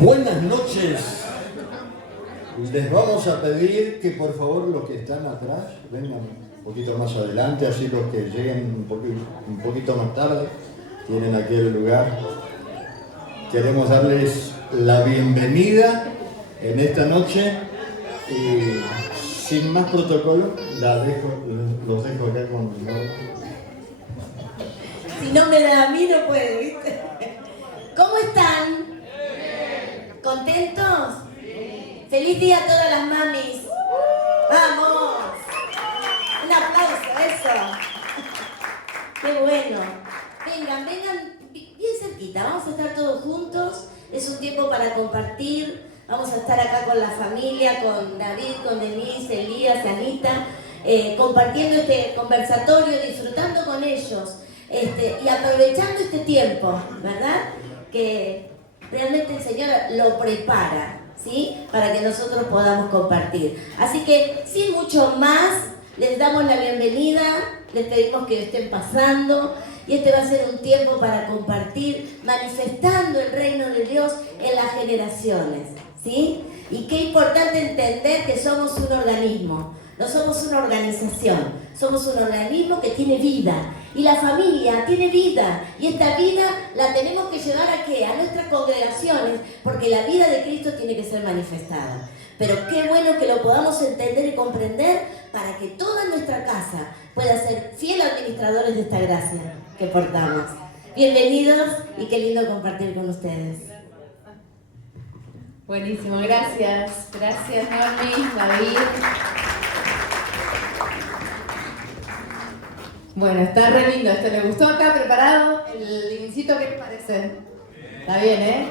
Buenas noches. Les vamos a pedir que por favor los que están atrás vengan un poquito más adelante, así los que lleguen un poquito más tarde tienen aquel lugar. Queremos darles la bienvenida en esta noche y sin más protocolo los dejo acá con... Si no me da a mí no puedo, ¿viste? ¿Cómo están? ¿Contentos? ¡Feliz día a todas las mamis! ¡Vamos! Un aplauso, eso. ¡Qué bueno! Vengan bien cerquita, vamos a estar todos juntos. Es un tiempo para compartir. Vamos a estar acá con la familia, con David, con Denise, Elías, Anita, compartiendo este conversatorio, disfrutando con ellos y aprovechando este tiempo, ¿verdad? Que realmente el Señor lo prepara, ¿sí? Para que nosotros podamos compartir. Así que, sin mucho más, les damos la bienvenida, les pedimos que estén pasando, y este va a ser un tiempo para compartir, manifestando el reino de Dios en las generaciones, ¿sí? Y qué importante entender que somos un organismo, no somos una organización, somos un organismo que tiene vida. Y la familia tiene vida, y esta vida la tenemos que llevar ¿a qué? A nuestras congregaciones, porque la vida de Cristo tiene que ser manifestada. Pero qué bueno que lo podamos entender y comprender para que toda nuestra casa pueda ser fiel administradores de esta gracia que portamos. Bienvenidos y qué lindo compartir con ustedes. Buenísimo, gracias. Gracias, Mami, David. Bueno, está re lindo esto. ¿Le gustó acá preparado el lincito? ¿Qué les parece? Está bien, ¿eh?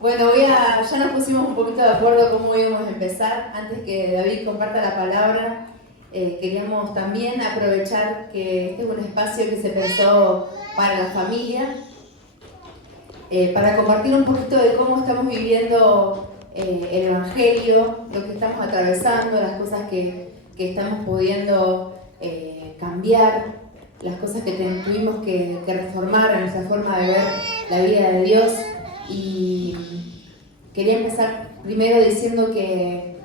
Bueno, ya nos pusimos un poquito de acuerdo cómo íbamos a empezar. Antes que David comparta la palabra, queríamos también aprovechar que este es un espacio que se pensó para la familia, para compartir un poquito de cómo estamos viviendo el Evangelio, lo que estamos atravesando, las cosas que estamos pudiendo cambiar, las cosas que tuvimos que reformar en nuestra forma de ver la vida de Dios. Y quería empezar primero diciendo que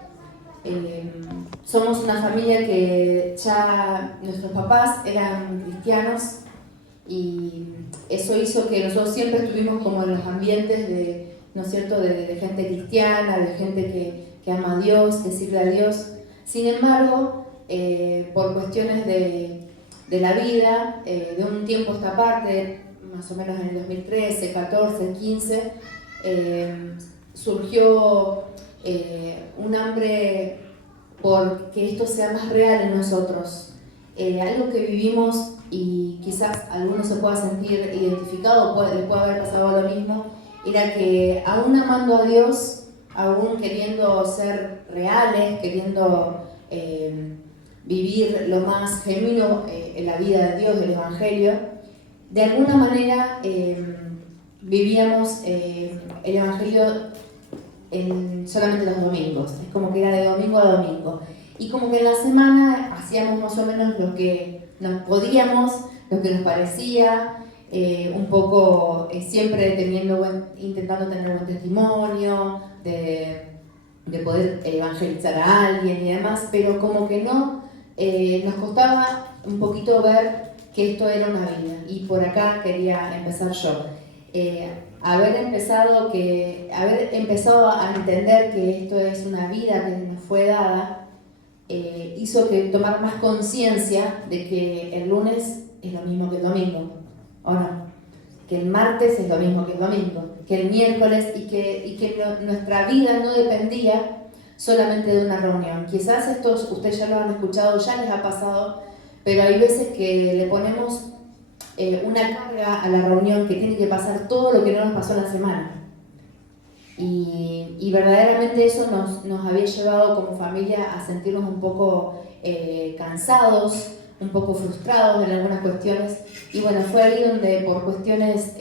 somos una familia que ya nuestros papás eran cristianos, y eso hizo que nosotros siempre estuvimos como en los ambientes de, ¿no es cierto?, de gente cristiana, de gente que ama a Dios, que sirve a Dios. Sin embargo, por cuestiones de la vida, de un tiempo a esta parte, más o menos en el 2013, 14, 15, surgió un hambre por que esto sea más real en nosotros. Algo que vivimos, y quizás alguno se pueda sentir identificado, les puede haber pasado lo mismo, era que aún amando a Dios, aún queriendo ser reales, queriendo vivir lo más genuino en la vida de Dios, del Evangelio, de alguna manera vivíamos el Evangelio solamente los domingos. Es como que era de domingo a domingo. Y como que en la semana hacíamos más o menos lo que nos podíamos, lo que nos parecía, un poco siempre intentando tener buen testimonio, de poder evangelizar a alguien y demás, pero como que no, nos costaba un poquito ver que esto era una vida. Y por acá quería empezar yo. Haber empezado a entender que esto es una vida que nos fue dada, hizo que tomar más conciencia de que el lunes es lo mismo que el domingo, ¿o no? Que el martes es lo mismo que el domingo, que el miércoles, y que nuestra vida no dependía solamente de una reunión. Quizás esto ustedes ya lo han escuchado, ya les ha pasado, pero hay veces que le ponemos una carga a la reunión que tiene que pasar todo lo que no nos pasó en la semana. Y verdaderamente eso nos había llevado como familia a sentirnos un poco cansados, un poco frustrados en algunas cuestiones. Y bueno, fue ahí donde por cuestiones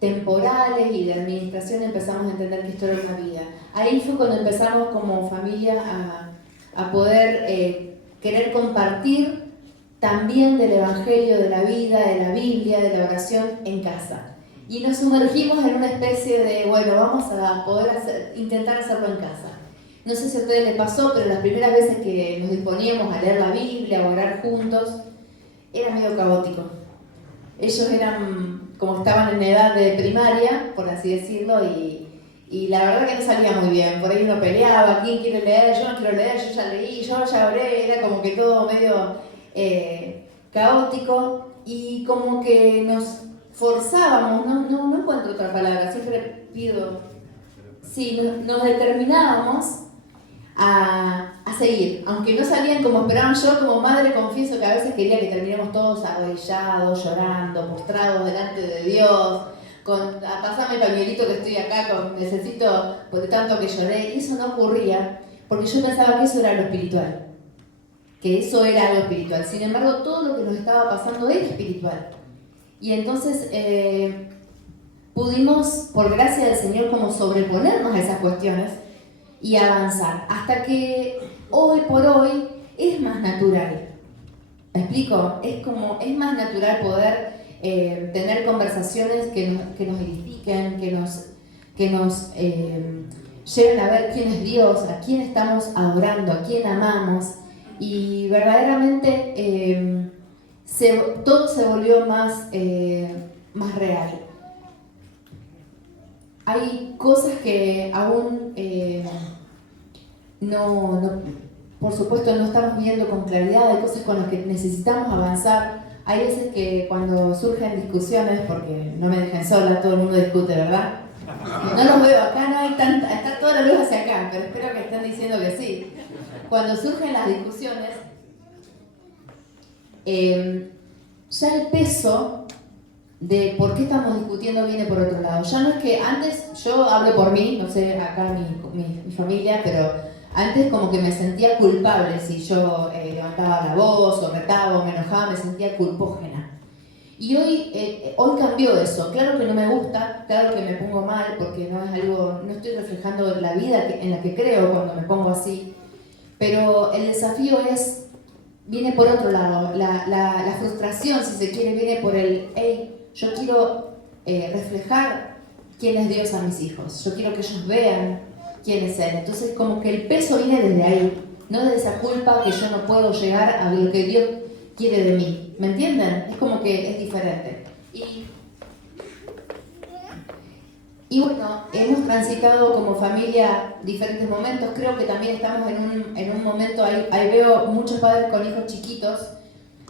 temporales y de administración empezamos a entender que esto era una vida. Ahí fue cuando empezamos como familia a poder querer compartir también del Evangelio, de la vida, de la Biblia, de la oración en casa. y nos sumergimos en una especie de, bueno, vamos a poder intentar hacerlo en casa. No sé si a ustedes les pasó, pero las primeras veces que nos disponíamos a leer la Biblia o a orar juntos, era medio caótico. Ellos eran, como estaban en edad de primaria, por así decirlo, y la verdad que no salía muy bien. Por ahí uno peleaba, ¿quién quiere leer? Yo no quiero leer, yo ya leí, yo ya oré, era como que todo medio caótico, y como que nos forzábamos, no encuentro otra palabra, siempre pido, sí, nos determinábamos a seguir, aunque no salían como esperaban. Yo como madre confieso que a veces quería que terminemos todos arrodillados, llorando, postrados delante de Dios, pasame el pañuelito que estoy acá, necesito, porque tanto que lloré, y eso no ocurría, porque yo pensaba que eso era lo espiritual, que eso era algo espiritual. Sin embargo, todo lo que nos estaba pasando era espiritual. Y entonces pudimos, por gracia del Señor, como sobreponernos a esas cuestiones y avanzar, hasta que hoy por hoy es más natural. ¿Me explico? Es más natural poder tener conversaciones que nos edifiquen, que nos lleven a ver quién es Dios, a quién estamos adorando, a quién amamos, y verdaderamente todo se volvió más real. Hay cosas que aún por supuesto no estamos viendo con claridad, hay cosas con las que necesitamos avanzar. Hay veces que cuando surgen discusiones, porque no me dejen sola, todo el mundo discute, ¿verdad? No los veo acá, no hay tanta, está toda la luz hacia acá, pero espero que estén diciendo que sí. Cuando surgen las discusiones, ya el peso de por qué estamos discutiendo viene por otro lado. Ya no es que antes, yo hablo por mí, no sé acá mi familia, pero antes como que me sentía culpable si yo levantaba la voz o retaba o me enojaba, me sentía culpógena. Y hoy cambió eso. Claro que no me gusta, claro que me pongo mal porque no estoy reflejando la vida en la que creo cuando me pongo así, pero el desafío viene por otro lado. La frustración, si se quiere, viene por yo quiero reflejar quién es Dios a mis hijos, yo quiero que ellos vean quién es Él. Entonces como que el peso viene desde ahí, no de esa culpa que yo no puedo llegar a lo que Dios quiere de mí. ¿Me entienden? Es como que es diferente. Y bueno, hemos transitado como familia diferentes momentos. Creo que también estamos en un momento, ahí veo muchos padres con hijos chiquitos.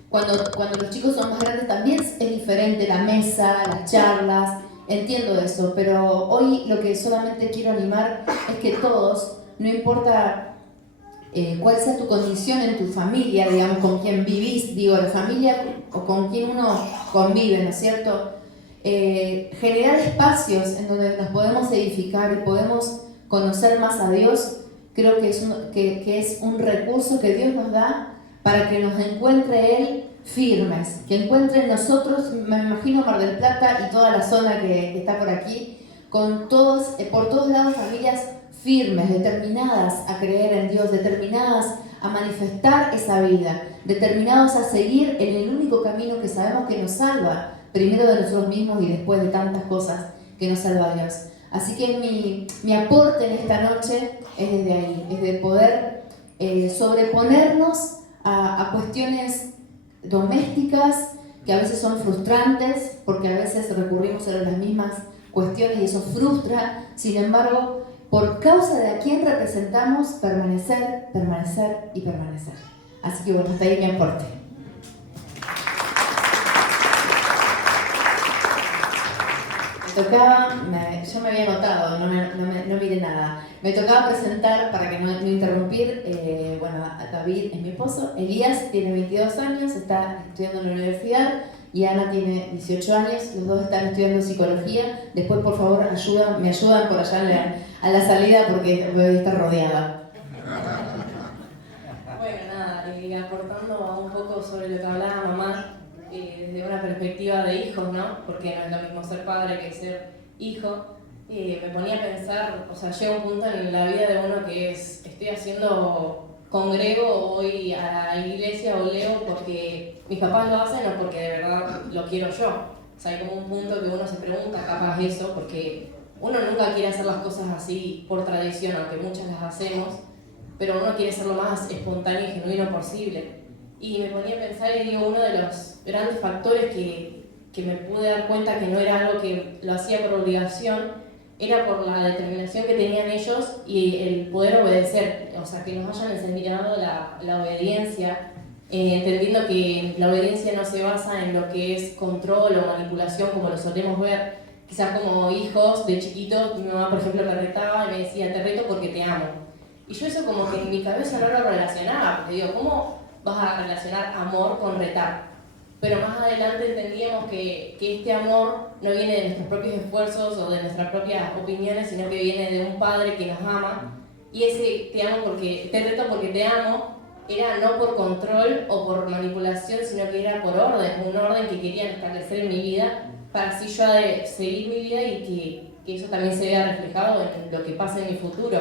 Cuando los chicos son más grandes también es diferente la mesa, las charlas, entiendo eso, pero hoy lo que solamente quiero animar es que todos, no importa cuál sea tu condición en tu familia, digamos, con quien vivís, digo, la familia o con quien uno convive, ¿no es cierto? Generar espacios en donde nos podemos edificar y podemos conocer más a Dios, creo que es un recurso que Dios nos da para que nos encuentre Él firmes, que encuentre en nosotros, me imagino Mar del Plata y toda la zona que está por aquí, por todos lados familias firmes, determinadas a creer en Dios, determinadas a manifestar esa vida, determinados a seguir en el único camino que sabemos que nos salva, primero de nosotros mismos y después de tantas cosas que nos salva Dios. Así que mi aporte en esta noche es desde ahí, es de poder sobreponernos a cuestiones domésticas que a veces son frustrantes, porque a veces recurrimos a las mismas cuestiones y eso frustra. Sin embargo, por causa de a quién representamos, permanecer, permanecer y permanecer. Así que bueno, hasta ahí mi aporte. Yo me había notado, no miré nada. Me tocaba presentar, para que no interrumpir, a David es mi esposo, Elías tiene 22 años, está estudiando en la universidad, y Ana tiene 18 años, los dos están estudiando psicología. Después, por favor, me ayudan por allá a la salida porque voy a estar rodeada. Bueno, nada, aportando un poco sobre lo que hablaba mamá, desde una perspectiva de hijos, ¿no? Porque no es lo mismo ser padre que ser hijo. Me ponía a pensar, o sea, llega un punto en la vida de uno que congrego, voy a la iglesia o leo porque mis papás lo hacen o porque de verdad lo quiero yo. O sea, hay como un punto que uno se pregunta capaz eso, porque uno nunca quiere hacer las cosas así por tradición, aunque muchas las hacemos, pero uno quiere ser lo más espontáneo y genuino posible. Y me ponía a pensar y digo, uno de los grandes factores que me pude dar cuenta que no era algo que lo hacía por obligación, era por la determinación que tenían ellos y el poder obedecer, o sea, que nos hayan enseñado la obediencia, entendiendo que la obediencia no se basa en lo que es control o manipulación como lo solemos ver, quizás como hijos de chiquitos. Mi mamá, por ejemplo, me retaba y me decía, te reto porque te amo. Y yo eso como que en mi cabeza no lo relacionaba, porque digo, ¿cómo vas a relacionar amor con retar? Pero más adelante entendíamos que este amor no viene de nuestros propios esfuerzos o de nuestras propias opiniones, sino que viene de un padre que nos ama. Y ese te amo porque te reto porque te amo era no por control o por manipulación, sino que era por orden, un orden que querían establecer en mi vida para así yo seguir mi vida y que eso también se vea reflejado en lo que pasa en mi futuro.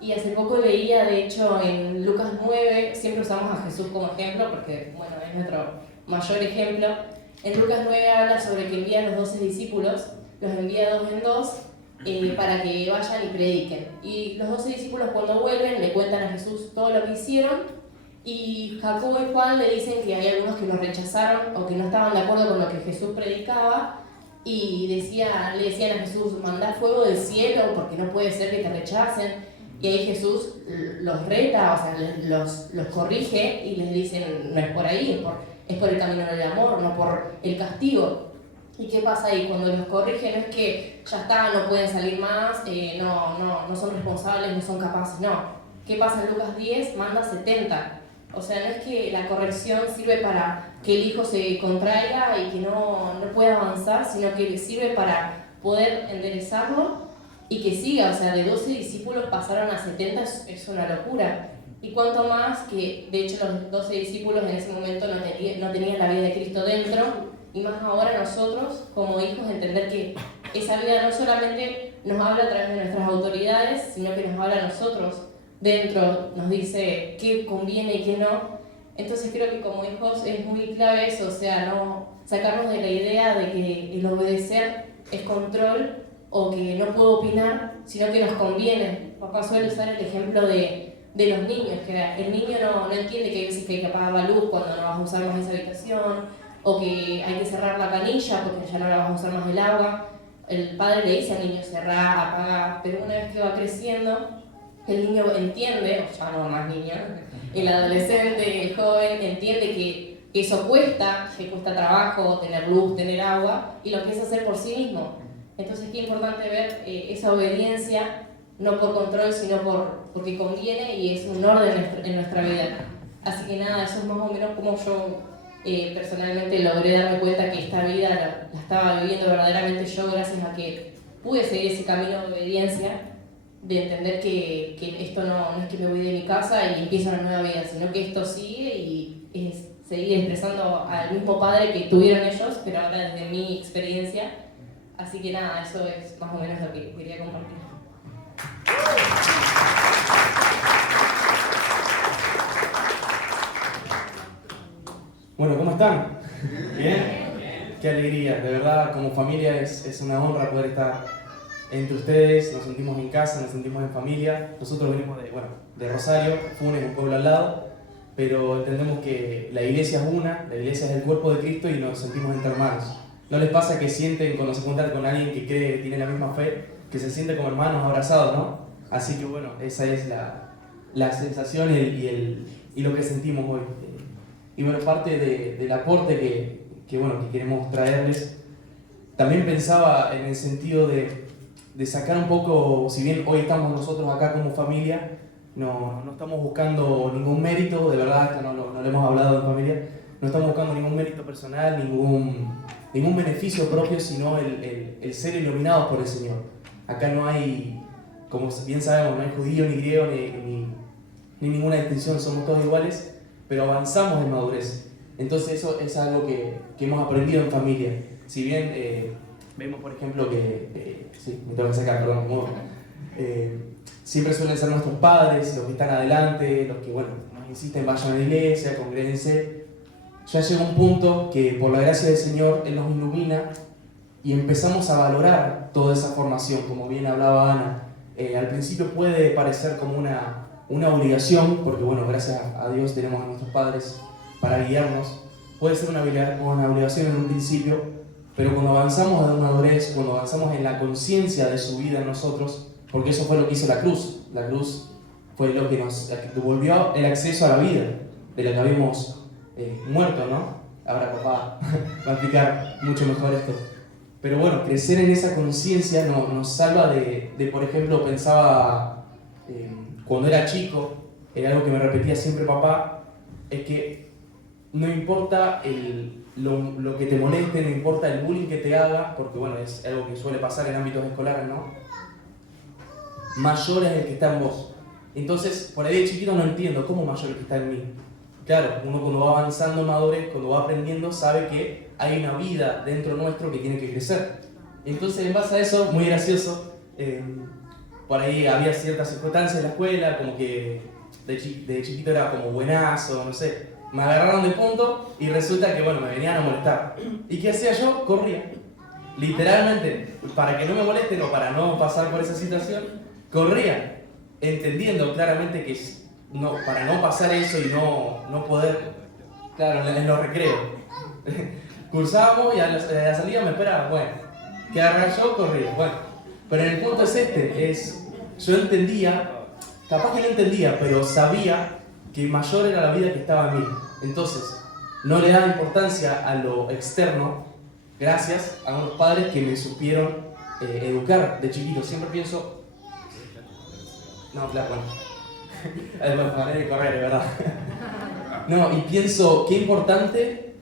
Y hace poco leía, de hecho, en Lucas 9, siempre usamos a Jesús como ejemplo porque, bueno, es nuestro mayor ejemplo. En Lucas 9 habla sobre que envía a los 12 discípulos, los envía 2 en 2 para que vayan y prediquen. Y los 12 discípulos cuando vuelven le cuentan a Jesús todo lo que hicieron y Jacobo y Juan le dicen que hay algunos que lo rechazaron o que no estaban de acuerdo con lo que Jesús predicaba y le decían a Jesús, mandá fuego del cielo porque no puede ser que te rechacen. Y ahí Jesús los reta, o sea, los corrige y les dice, no es por ahí, es por el camino del amor, no por el castigo. ¿Y qué pasa ahí? Cuando los corrige no es que ya está, no pueden salir más, no son responsables, no son capaces, no. ¿Qué pasa en Lucas 10? Manda 70. O sea, no es que la corrección sirve para que el hijo se contraiga y que no pueda avanzar, sino que sirve para poder enderezarlo y que siga. O sea, de 12 discípulos pasaron a 70, es una locura. Y cuanto más que, de hecho, los 12 discípulos en ese momento no tenían la vida de Cristo dentro, y más ahora nosotros, como hijos, entender que esa vida no solamente nos habla a través de nuestras autoridades, sino que nos habla a nosotros dentro, nos dice qué conviene y qué no. Entonces creo que como hijos es muy clave eso, o sea, no sacarnos de la idea de que el obedecer es control o que no puedo opinar, sino que nos conviene. Papá suele usar el ejemplo de los niños, que el niño no entiende que hay veces que hay que apagar la luz cuando no vas a usar más esa habitación, o que hay que cerrar la canilla porque ya no la vas a usar más el agua. El padre le dice al niño cerrar, apagar, pero una vez que va creciendo, el niño entiende, o ya no más niño, el adolescente, el joven, entiende que eso cuesta, que cuesta trabajo, tener luz, tener agua, y lo empieza a hacer por sí mismo. Entonces qué importante ver esa obediencia, no por control, sino porque conviene y es un orden en nuestra vida. Así que nada, eso es más o menos como yo personalmente logré darme cuenta que esta vida la estaba viviendo verdaderamente yo gracias a que pude seguir ese camino de obediencia, de entender que esto no es que me voy de mi casa y empiezo una nueva vida, sino que esto sigue y es seguir expresando al mismo padre que tuvieron ellos, pero ahora desde mi experiencia. Así que nada, eso es más o menos lo que quería compartir. Bueno, ¿cómo están? ¿Bien? Qué alegría, de verdad, como familia es una honra poder estar entre ustedes, nos sentimos en casa, nos sentimos en familia. Nosotros venimos de Rosario, Funes, un pueblo al lado, pero entendemos que la iglesia es una, la iglesia es el cuerpo de Cristo y nos sentimos entre hermanos. ¿No les pasa que sienten cuando se juntan con alguien que cree que tiene la misma fe, que se siente como hermanos abrazados, no? Así que bueno, esa es la sensación y lo que sentimos hoy. Y bueno, parte del aporte que queremos traerles, también pensaba en el sentido de sacar un poco, si bien hoy estamos nosotros acá como familia, no estamos buscando ningún mérito, de verdad, esto no lo hemos hablado en familia, no estamos buscando ningún mérito personal, ningún beneficio propio, sino el ser iluminados por el Señor. Acá no hay, como bien sabemos, no hay judío ni griego ni ninguna distinción, somos todos iguales, pero avanzamos en madurez. Entonces eso es algo que hemos aprendido en familia. Si bien vemos, por ejemplo, que... sí, me tengo que sacar, perdón. Siempre suelen ser nuestros padres los que están adelante, los que nos insisten, vayan a la iglesia, congréguense. ya llega un punto que por la gracia del Señor Él nos ilumina y empezamos a valorar toda esa formación, como bien hablaba Ana. Al principio puede parecer como una obligación, porque bueno, gracias a Dios tenemos a nuestros padres para guiarnos. Puede ser una obligación en un principio, pero cuando avanzamos a la madurez, cuando avanzamos en la conciencia de su vida en nosotros, porque eso fue lo que hizo la cruz. La cruz fue lo que nos devolvió el acceso a la vida, de la que habíamos muerto, ¿no? Ahora papá va a explicar mucho mejor esto. Pero bueno, crecer en esa conciencia nos salva de, por ejemplo, pensaba cuando era chico, era algo que me repetía siempre papá, es que no importa lo que te moleste, no importa el bullying que te haga, porque bueno, es algo que suele pasar en ámbitos escolares, ¿no? Mayor es el que está en vos. Entonces, por ahí de chiquito no entiendo cómo mayor es el que está en mí. Claro, uno cuando va avanzando en madurez, cuando va aprendiendo, sabe que hay una vida dentro nuestro que tiene que crecer. Entonces, en base a eso, muy gracioso, por ahí había ciertas circunstancias en la escuela, como que de chiquito era como buenazo, no sé. Me agarraron de punto y resulta que, bueno, me venían a molestar. ¿Y qué hacía yo? Corría. Literalmente, para que no me molesten o para no pasar por esa situación, corría, entendiendo claramente que para no pasar eso y no poder, claro, en los recreos. Cursábamos y a la salida me esperaban, bueno, que agarraba yo, corría, bueno. Pero el punto es yo entendía, capaz que no entendía, pero sabía que mayor era la vida que estaba en mí. Entonces, no le daba importancia a lo externo, gracias a unos padres que me supieron educar de chiquito. Siempre pienso... No, claro, bueno. Además, manera de correr, de verdad. No, y pienso qué importante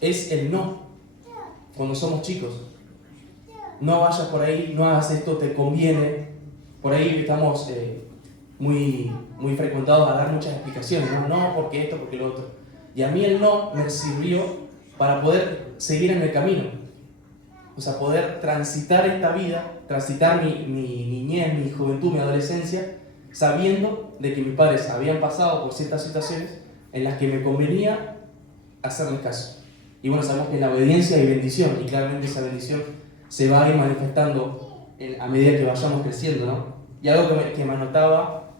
es el no cuando somos chicos. No vayas por ahí, no hagas esto, te conviene. Por ahí estamos muy frecuentados a dar muchas explicaciones, no, porque esto, porque lo otro. Y a mí el no me sirvió para poder seguir en el camino. O sea, poder transitar esta vida, transitar mi niñez, mi juventud, mi adolescencia, sabiendo de que mis padres habían pasado por ciertas situaciones en las que me convenía hacerles caso. Y bueno, sabemos que en la obediencia hay bendición, y claramente esa bendición se va a ir manifestando a medida que vayamos creciendo, ¿no? Y algo que me anotaba,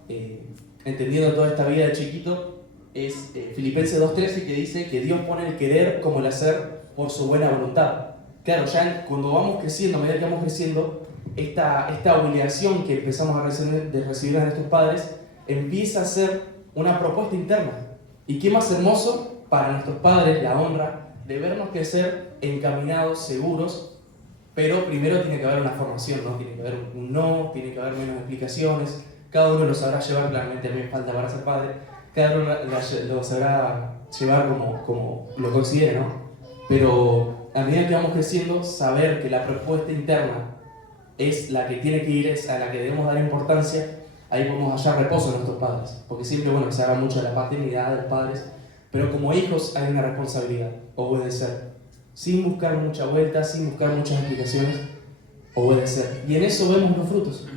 entendiendo toda esta vida de chiquito, es Filipenses 2:13, que dice que Dios pone el querer como el hacer por su buena voluntad. Claro, ya cuando vamos creciendo, a medida que vamos creciendo, esta obligación que empezamos a recibir de nuestros padres empieza a ser una propuesta interna. ¿Y qué más hermoso para nuestros padres, la honra de vernos crecer encaminados, seguros? Pero primero tiene que haber una formación, ¿no? Tiene que haber un no, tiene que haber menos explicaciones. Cada uno lo sabrá llevar, claramente a mí me falta para ser padre. Cada uno lo sabrá llevar como lo considere, ¿no? Pero a medida que vamos creciendo, saber que la propuesta interna es la que tiene que ir, es a la que debemos dar importancia, ahí podemos hallar reposo en nuestros padres. Porque siempre, bueno, se habla mucho de la paternidad de los padres, pero como hijos hay una responsabilidad, obedecer. Sin buscar mucha vuelta, sin buscar muchas explicaciones, obedecer. Y en eso vemos los frutos.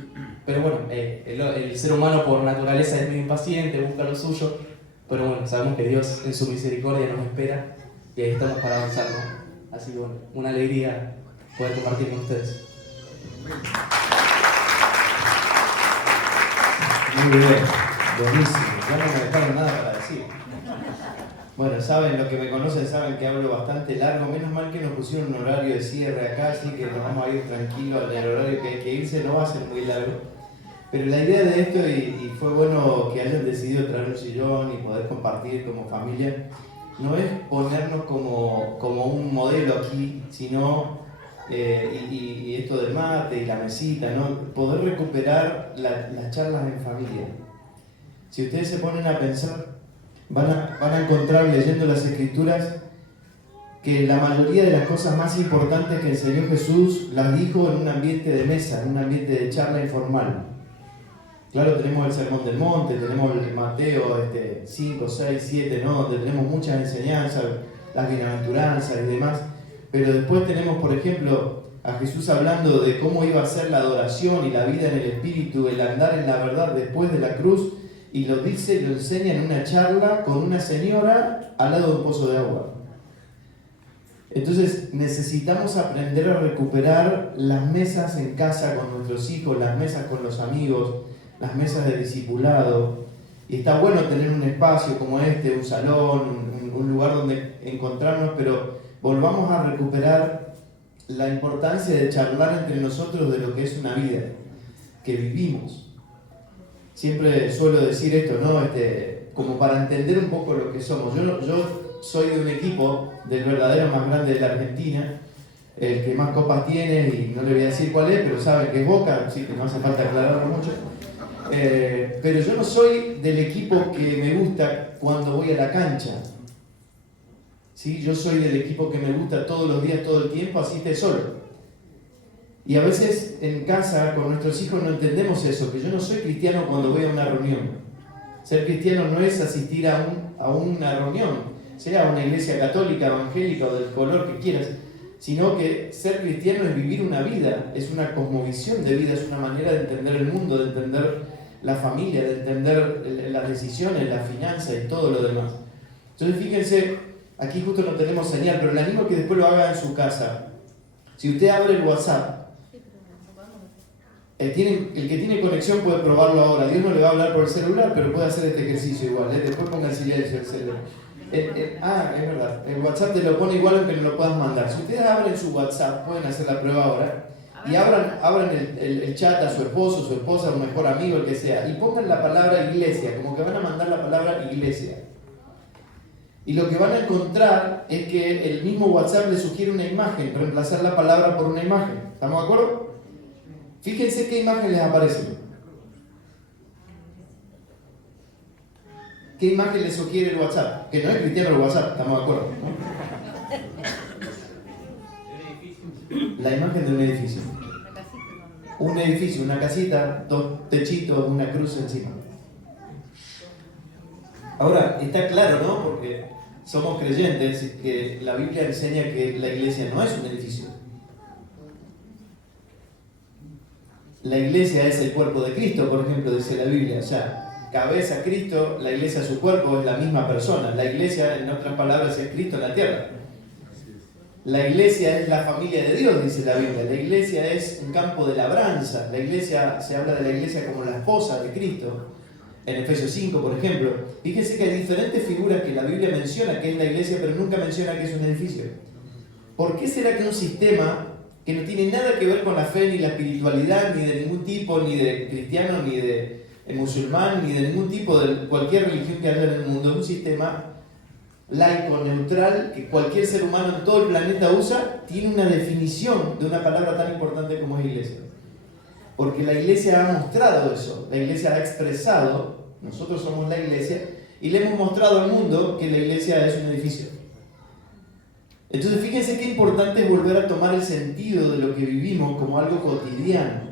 Pero bueno, el ser humano por naturaleza es medio impaciente, busca lo suyo, pero bueno, sabemos que Dios en su misericordia nos espera y ahí estamos para avanzar, ¿no? Así que bueno, una alegría poder compartir con ustedes. Muy bien, buenísimo, ya no me dejaron nada para decir. Bueno, saben, los que me conocen saben que hablo bastante largo, menos mal que nos pusieron un horario de cierre acá, así que nos vamos a ir tranquilos al horario que hay que irse, no va a ser muy largo. Pero la idea de esto, y fue bueno que hayan decidido traer un sillón y poder compartir como familia, no es ponernos como un modelo aquí, sino, y esto del mate y la mesita, ¿no? Poder recuperar las charlas en familia. Si ustedes se ponen a pensar, van a encontrar leyendo las Escrituras que la mayoría de las cosas más importantes que enseñó Jesús las dijo en un ambiente de mesa, en un ambiente de charla informal. Claro, tenemos el Sermón del Monte, tenemos el Mateo 5, 6, 7, ¿no? Donde tenemos muchas enseñanzas, las bienaventuranzas y demás. Pero después tenemos, por ejemplo, a Jesús hablando de cómo iba a ser la adoración y la vida en el Espíritu, el andar en la verdad después de la cruz. y lo dice y lo enseña en una charla con una señora al lado de un pozo de agua. Entonces necesitamos aprender a recuperar las mesas en casa con nuestros hijos, las mesas con los amigos, las mesas de discipulado. Y está bueno tener un espacio como este, un salón, un lugar donde encontrarnos, pero volvamos a recuperar la importancia de charlar entre nosotros de lo que es una vida que vivimos. Siempre suelo decir esto, ¿no? Como para entender un poco lo que somos. Yo soy de un equipo del verdadero más grande de la Argentina, el que más copas tiene, y no le voy a decir cuál es, pero saben que es Boca, así que no hace falta aclararlo mucho. Pero yo no soy del equipo que me gusta cuando voy a la cancha. ¿Sí? Yo soy del equipo que me gusta todos los días, todo el tiempo, así esté solo. Y a veces en casa con nuestros hijos no entendemos eso, que yo no soy cristiano cuando voy a una reunión. Ser cristiano no es asistir a una reunión, sea una iglesia católica, evangélica o del color que quieras, sino que ser cristiano es vivir una vida, es una cosmovisión de vida, es una manera de entender el mundo, de entender la familia, de entender las decisiones, las finanzas y todo lo demás. Entonces fíjense, aquí justo no tenemos señal, pero le animo a que después lo haga en su casa. Si usted abre el WhatsApp, el que tiene conexión puede probarlo ahora. Dios no le va a hablar por el celular, pero puede hacer este ejercicio igual. Después ponga el silencio el celular. Es verdad. El WhatsApp te lo pone igual aunque no lo puedas mandar. Si ustedes abren su WhatsApp, pueden hacer la prueba ahora, y abran el chat a su esposo, su esposa, un mejor amigo, el que sea, y pongan la palabra iglesia, como que van a mandar la palabra iglesia. Y lo que van a encontrar es que el mismo WhatsApp le sugiere una imagen, reemplazar la palabra por una imagen. ¿Estamos de acuerdo? Fíjense qué imagen les aparece. ¿Qué imagen les sugiere el WhatsApp? Que no es cristiano el WhatsApp, estamos de acuerdo, ¿no? La imagen de un edificio. Un edificio, una casita, dos techitos, una cruz encima. Ahora, está claro, ¿no? Porque somos creyentes que la Biblia enseña que la iglesia no es un edificio. La iglesia es el cuerpo de Cristo, por ejemplo, dice la Biblia. O sea, cabeza Cristo, la iglesia su cuerpo, es la misma persona. La iglesia, en otras palabras, es Cristo en la tierra. La iglesia es la familia de Dios, dice la Biblia. La iglesia es un campo de labranza. La iglesia, se habla de la iglesia como la esposa de Cristo. En Efesios 5, por ejemplo. Fíjense que hay diferentes figuras que la Biblia menciona que es la iglesia, pero nunca menciona que es un edificio. ¿Por qué será que un sistema que no tiene nada que ver con la fe, ni la espiritualidad, ni de ningún tipo, ni de cristiano, ni de musulmán, ni de ningún tipo de cualquier religión que haya en el mundo, es un sistema laico, neutral, que cualquier ser humano en todo el planeta usa, tiene una definición de una palabra tan importante como es iglesia? Porque la iglesia ha mostrado eso, la iglesia ha expresado, nosotros somos la iglesia, y le hemos mostrado al mundo que la iglesia es un edificio. Entonces fíjense qué importante es volver a tomar el sentido de lo que vivimos como algo cotidiano.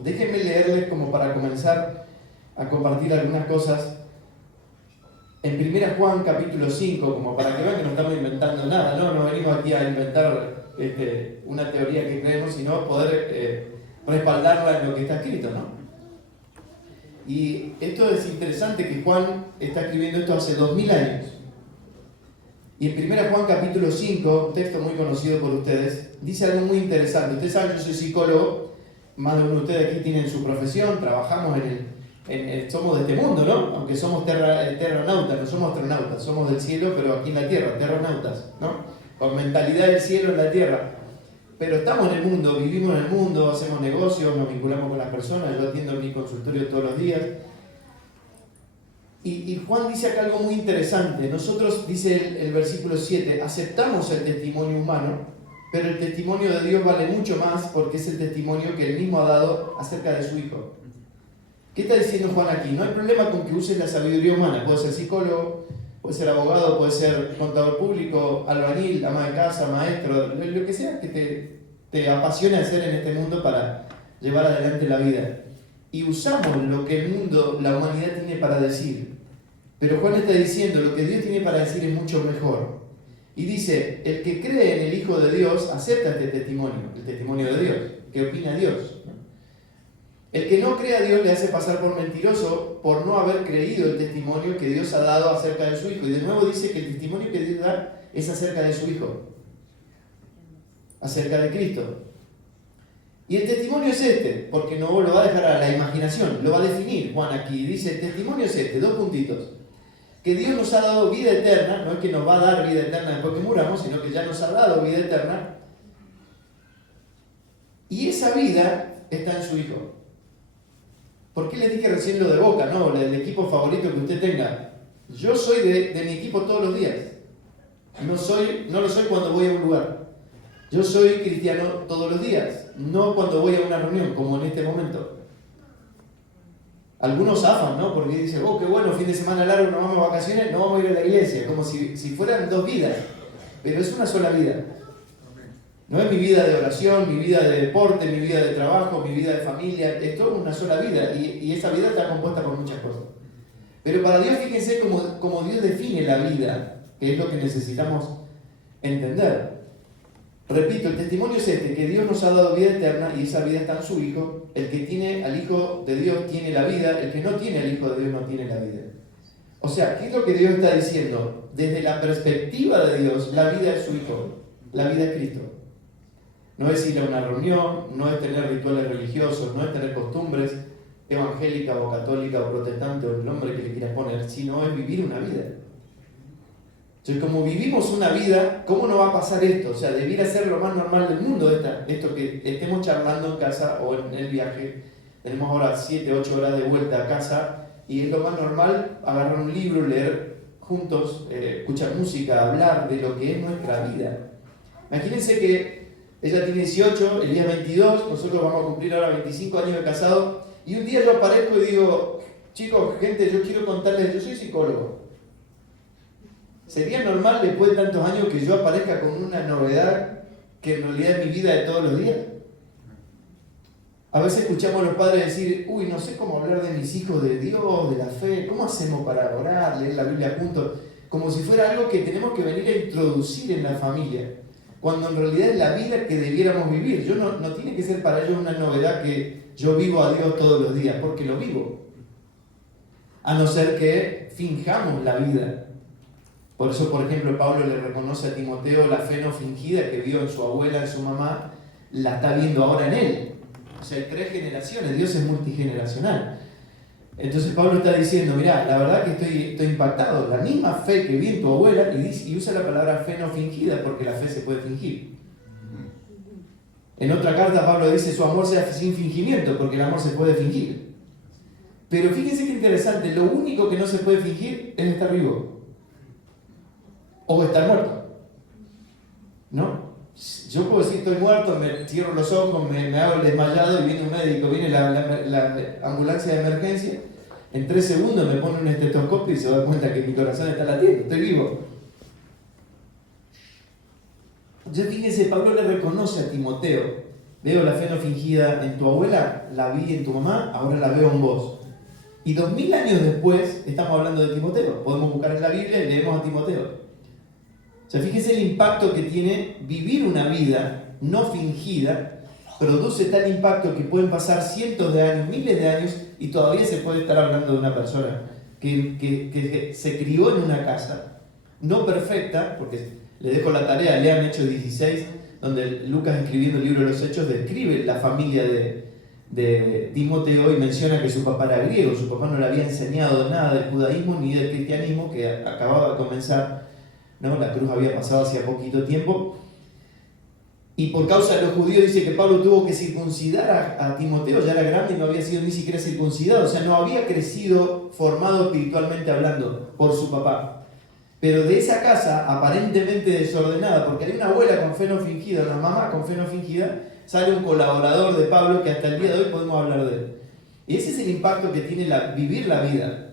Déjenme leerles como para comenzar a compartir algunas cosas. En 1 Juan capítulo 5, como para que vean que no estamos inventando nada, no venimos aquí a inventar una teoría que creemos, sino poder respaldarla en lo que está escrito, ¿no? Y esto es interesante que Juan está escribiendo esto hace 2000 años. Y en 1 Juan capítulo 5, un texto muy conocido por ustedes, dice algo muy interesante. Ustedes saben, yo soy psicólogo, más de uno de ustedes aquí tienen su profesión, trabajamos somos de este mundo, ¿no? Aunque somos terranautas, no somos astronautas, somos del cielo, pero aquí en la tierra, terranautas, ¿no? Con mentalidad del cielo en la tierra. Pero estamos en el mundo, vivimos en el mundo, hacemos negocios, nos vinculamos con las personas, yo atiendo en mi consultorio todos los días. Y Juan dice acá algo muy interesante. Nosotros, dice el versículo 7, aceptamos el testimonio humano, pero el testimonio de Dios vale mucho más porque es el testimonio que Él mismo ha dado acerca de su Hijo. ¿Qué está diciendo Juan aquí? No hay problema con que uses la sabiduría humana. Puede ser psicólogo, puede ser abogado, puede ser contador público, albañil, ama de casa, maestro, lo que sea que te apasione hacer en este mundo para llevar adelante la vida. Y usamos lo que el mundo, la humanidad tiene para decir. Pero Juan está diciendo, lo que Dios tiene para decir es mucho mejor. Y dice, el que cree en el Hijo de Dios acepta este testimonio, el testimonio de Dios, que opina Dios. El que no cree a Dios le hace pasar por mentiroso por no haber creído el testimonio que Dios ha dado acerca de su Hijo. Y de nuevo dice que el testimonio que Dios da es acerca de su Hijo, acerca de Cristo. Y el testimonio es este, porque no lo va a dejar a la imaginación, lo va a definir Juan aquí. Dice, el testimonio es este, 2 puntitos. Que Dios nos ha dado vida eterna, no es que nos va a dar vida eterna después que muramos, sino que ya nos ha dado vida eterna. Y esa vida está en su Hijo. ¿Por qué les dije recién lo de Boca? No, el equipo favorito que usted tenga. Yo soy de mi equipo todos los días. No lo soy cuando voy a un lugar. Yo soy cristiano todos los días, no cuando voy a una reunión, como en este momento. Algunos zafan, ¿no? Porque dicen, oh, qué bueno, fin de semana largo, nos vamos a vacaciones, no vamos a ir a la iglesia, como si fueran 2 vidas. Pero es una sola vida. No es mi vida de oración, mi vida de deporte, mi vida de trabajo, mi vida de familia, es toda una sola vida y esa vida está compuesta por muchas cosas. Pero para Dios, fíjense cómo Dios define la vida, que es lo que necesitamos entender. Repito, el testimonio es este, que Dios nos ha dado vida eterna y esa vida está en su Hijo. El que tiene al Hijo de Dios tiene la vida, el que no tiene al Hijo de Dios no tiene la vida. O sea, ¿qué es lo que Dios está diciendo? Desde la perspectiva de Dios, la vida es su Hijo, la vida es Cristo. No es ir a una reunión, no es tener rituales religiosos, no es tener costumbres evangélicas o católicas o protestantes o el nombre que le quieras poner, sino es vivir una vida. Entonces, como vivimos una vida, ¿cómo no va a pasar esto? O sea, debiera ser lo más normal del mundo esto que estemos charlando en casa o en el viaje. Tenemos ahora 7, 8 horas de vuelta a casa y es lo más normal agarrar un libro, leer juntos, escuchar música, hablar de lo que es nuestra vida. Imagínense que ella tiene 18, el día 22, nosotros vamos a cumplir ahora 25 años de casado y un día yo aparezco y digo, chicos, gente, yo quiero contarles, yo soy psicólogo. ¿Sería normal después de tantos años que yo aparezca con una novedad que en realidad es mi vida de todos los días? A veces escuchamos a los padres decir, uy, no sé cómo hablar de mis hijos, de Dios, de la fe, ¿cómo hacemos para orar, leer la Biblia juntos? Como si fuera algo que tenemos que venir a introducir en la familia, cuando en realidad es la vida que debiéramos vivir. No tiene que ser para ellos una novedad que yo vivo a Dios todos los días, porque lo vivo. A no ser que finjamos la vida. Por eso, por ejemplo, Pablo le reconoce a Timoteo la fe no fingida que vio en su abuela, en su mamá, la está viendo ahora en él. O sea, hay 3 generaciones, Dios es multigeneracional. Entonces Pablo está diciendo, mirá, la verdad que estoy impactado, la misma fe que vi en tu abuela, y usa la palabra fe no fingida, porque la fe se puede fingir. En otra carta Pablo dice, su amor sea sin fingimiento, porque el amor se puede fingir. Pero fíjense qué interesante, lo único que no se puede fingir es estar vivo. O estar muerto, ¿no? Yo puedo decir estoy muerto, me cierro los ojos, me hago el desmayado y viene un médico, viene la ambulancia de emergencia, en 3 segundos me pone un estetoscopio y se da cuenta que mi corazón está latiendo, estoy vivo. Entonces fíjense, Pablo le reconoce a Timoteo, veo la fe no fingida en tu abuela, la vi en tu mamá, ahora la veo en vos. Y 2000 años después estamos hablando de Timoteo, podemos buscar en la Biblia y leemos a Timoteo. O sea, fíjense el impacto que tiene vivir una vida no fingida, produce tal impacto que pueden pasar cientos de años, miles de años y todavía se puede estar hablando de una persona que se crió en una casa, no perfecta, porque les dejo la tarea, lean Hechos 16, donde Lucas escribiendo el libro de los Hechos describe la familia de Timoteo y menciona que su papá era griego, su papá no le había enseñado nada del judaísmo ni del cristianismo que acababa de comenzar. ¿No? La cruz había pasado hacía poquito tiempo y por causa de los judíos dice que Pablo tuvo que circuncidar a Timoteo, ya era grande y no había sido ni siquiera circuncidado, o sea, no había crecido formado espiritualmente hablando por su papá. Pero de esa casa aparentemente desordenada, porque hay una abuela con fe no fingida, una mamá con fe no fingida, sale un colaborador de Pablo que hasta el día de hoy podemos hablar de él. Y ese es el impacto que tiene vivir la vida.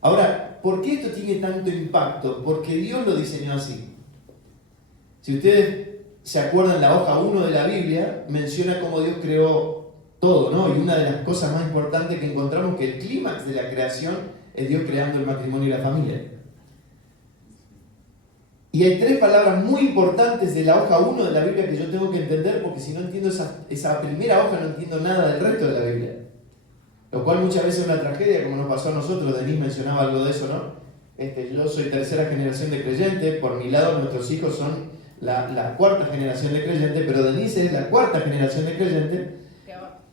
Ahora, ¿por qué esto tiene tanto impacto? Porque Dios lo diseñó así. Si ustedes se acuerdan, la hoja 1 de la Biblia menciona cómo Dios creó todo, ¿no? Y una de las cosas más importantes que encontramos que el clímax de la creación es Dios creando el matrimonio y la familia. Y hay 3 palabras muy importantes de la hoja 1 de la Biblia que yo tengo que entender, porque si no entiendo esa primera hoja no entiendo nada del resto de la Biblia. Lo cual muchas veces es una tragedia, como nos pasó a nosotros. Denise mencionaba algo de eso, ¿no? Yo soy tercera generación de creyente, por mi lado nuestros hijos son la cuarta generación de creyente, pero Denise es la cuarta generación de creyente,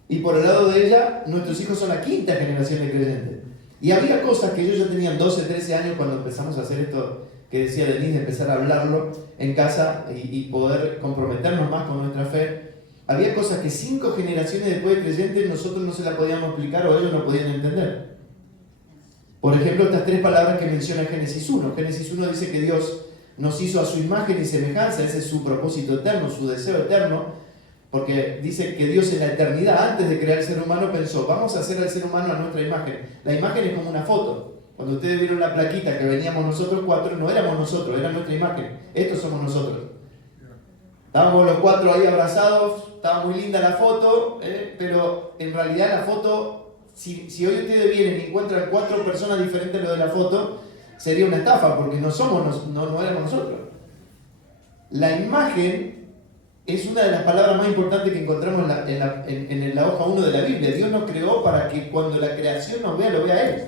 y por el lado de ella, nuestros hijos son la quinta generación de creyente. Y había cosas que ellos ya tenían 12, 13 años cuando empezamos a hacer esto que decía Denise, de empezar a hablarlo en casa y poder comprometernos más con nuestra fe. Había cosas que 5 generaciones después de creyentes nosotros no se las podíamos explicar o ellos no podían entender. Por ejemplo, estas 3 palabras que menciona Génesis 1. Génesis 1 dice que Dios nos hizo a su imagen y semejanza, ese es su propósito eterno, su deseo eterno, porque dice que Dios en la eternidad, antes de crear el ser humano, pensó, vamos a hacer al ser humano a nuestra imagen. La imagen es como una foto. Cuando ustedes vieron la plaquita que veníamos nosotros 4, no éramos nosotros, era nuestra imagen. Estos somos nosotros. Estábamos los 4 ahí abrazados, estaba muy linda la foto, pero en realidad la foto, si hoy ustedes vienen y encuentran 4 personas diferentes a lo de la foto, sería una estafa, porque no éramos nosotros. La imagen es una de las palabras más importantes que encontramos en la hoja 1 de la Biblia. Dios nos creó para que cuando la creación nos vea, lo vea a Él.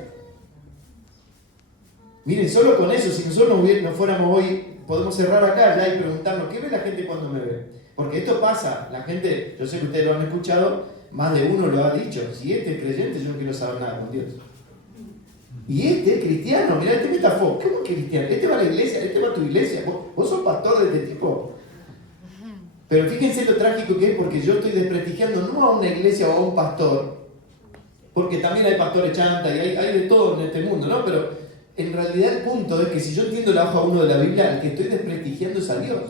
Miren, solo con eso, si nosotros nos fuéramos hoy, podemos cerrar acá ya y preguntarnos, ¿qué ve la gente cuando me ve? Porque esto pasa, la gente, yo sé que ustedes lo han escuchado, más de uno lo ha dicho, si este es creyente, yo no quiero saber nada con Dios. Y este es cristiano, mirá, este metafó, ¿cómo que cristiano? Este va a la iglesia, este va a tu iglesia, vos sos pastor de este tipo. Pero fíjense lo trágico que es, porque yo estoy desprestigiando no a una iglesia o a un pastor, porque también hay pastores chanta y hay de todo en este mundo, ¿no? Pero en realidad el punto es que si yo entiendo la hoja 1 de la Biblia, el que estoy desprestigiando es a Dios.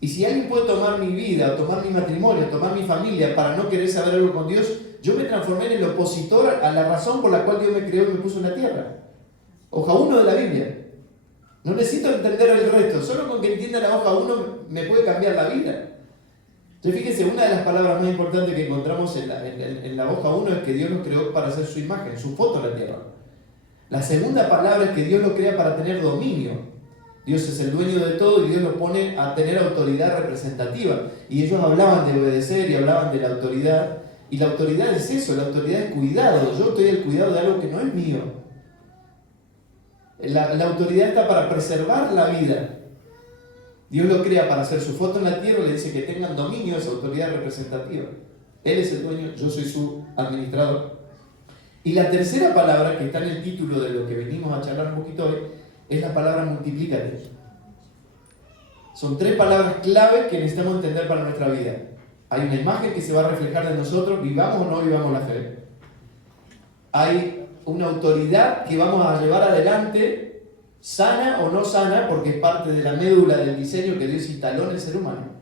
Y si alguien puede tomar mi vida, o tomar mi matrimonio, o tomar mi familia para no querer saber algo con Dios, yo me transformé en el opositor a la razón por la cual Dios me creó y me puso en la tierra. Hoja 1 de la Biblia. No necesito entender el resto, solo con que entienda la hoja 1 me puede cambiar la vida. Entonces fíjense, una de las palabras más importantes que encontramos en la hoja 1 es que Dios nos creó para hacer su imagen, su foto en la tierra. La segunda palabra es que Dios lo crea para tener dominio. Dios es el dueño de todo y Dios lo pone a tener autoridad representativa. Y ellos hablaban de obedecer y hablaban de la autoridad. Y la autoridad es eso, la autoridad es cuidado. Yo estoy al cuidado de algo que no es mío. La autoridad está para preservar la vida. Dios lo crea para hacer su foto en la tierra y le dice que tengan dominio, esa autoridad representativa. Él es el dueño, yo soy su administrador. Y la tercera palabra, que está en el título de lo que venimos a charlar un poquito hoy, es la palabra multiplícate. Son 3 palabras clave que necesitamos entender para nuestra vida. Hay una imagen que se va a reflejar de nosotros, vivamos o no vivamos la fe. Hay una autoridad que vamos a llevar adelante, sana o no sana, porque es parte de la médula del diseño que Dios instaló en el ser humano.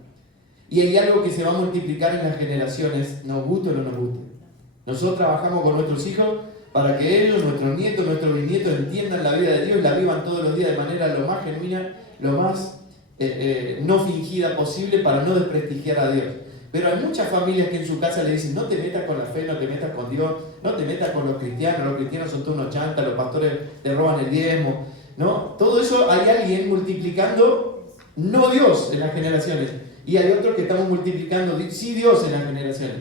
Y hay algo que se va a multiplicar en las generaciones, nos guste o no nos guste. Nosotros trabajamos con nuestros hijos para que ellos, nuestros nietos, nuestros bisnietos entiendan la vida de Dios, la vivan todos los días de manera lo más genuina, lo más no fingida posible para no desprestigiar a Dios. Pero hay muchas familias que en su casa le dicen, no te metas con la fe, no te metas con Dios, no te metas con los cristianos son todos unos chantas, los pastores te roban el diezmo, ¿no? Todo eso hay alguien multiplicando, no Dios en las generaciones, y hay otros que estamos multiplicando, sí Dios en las generaciones.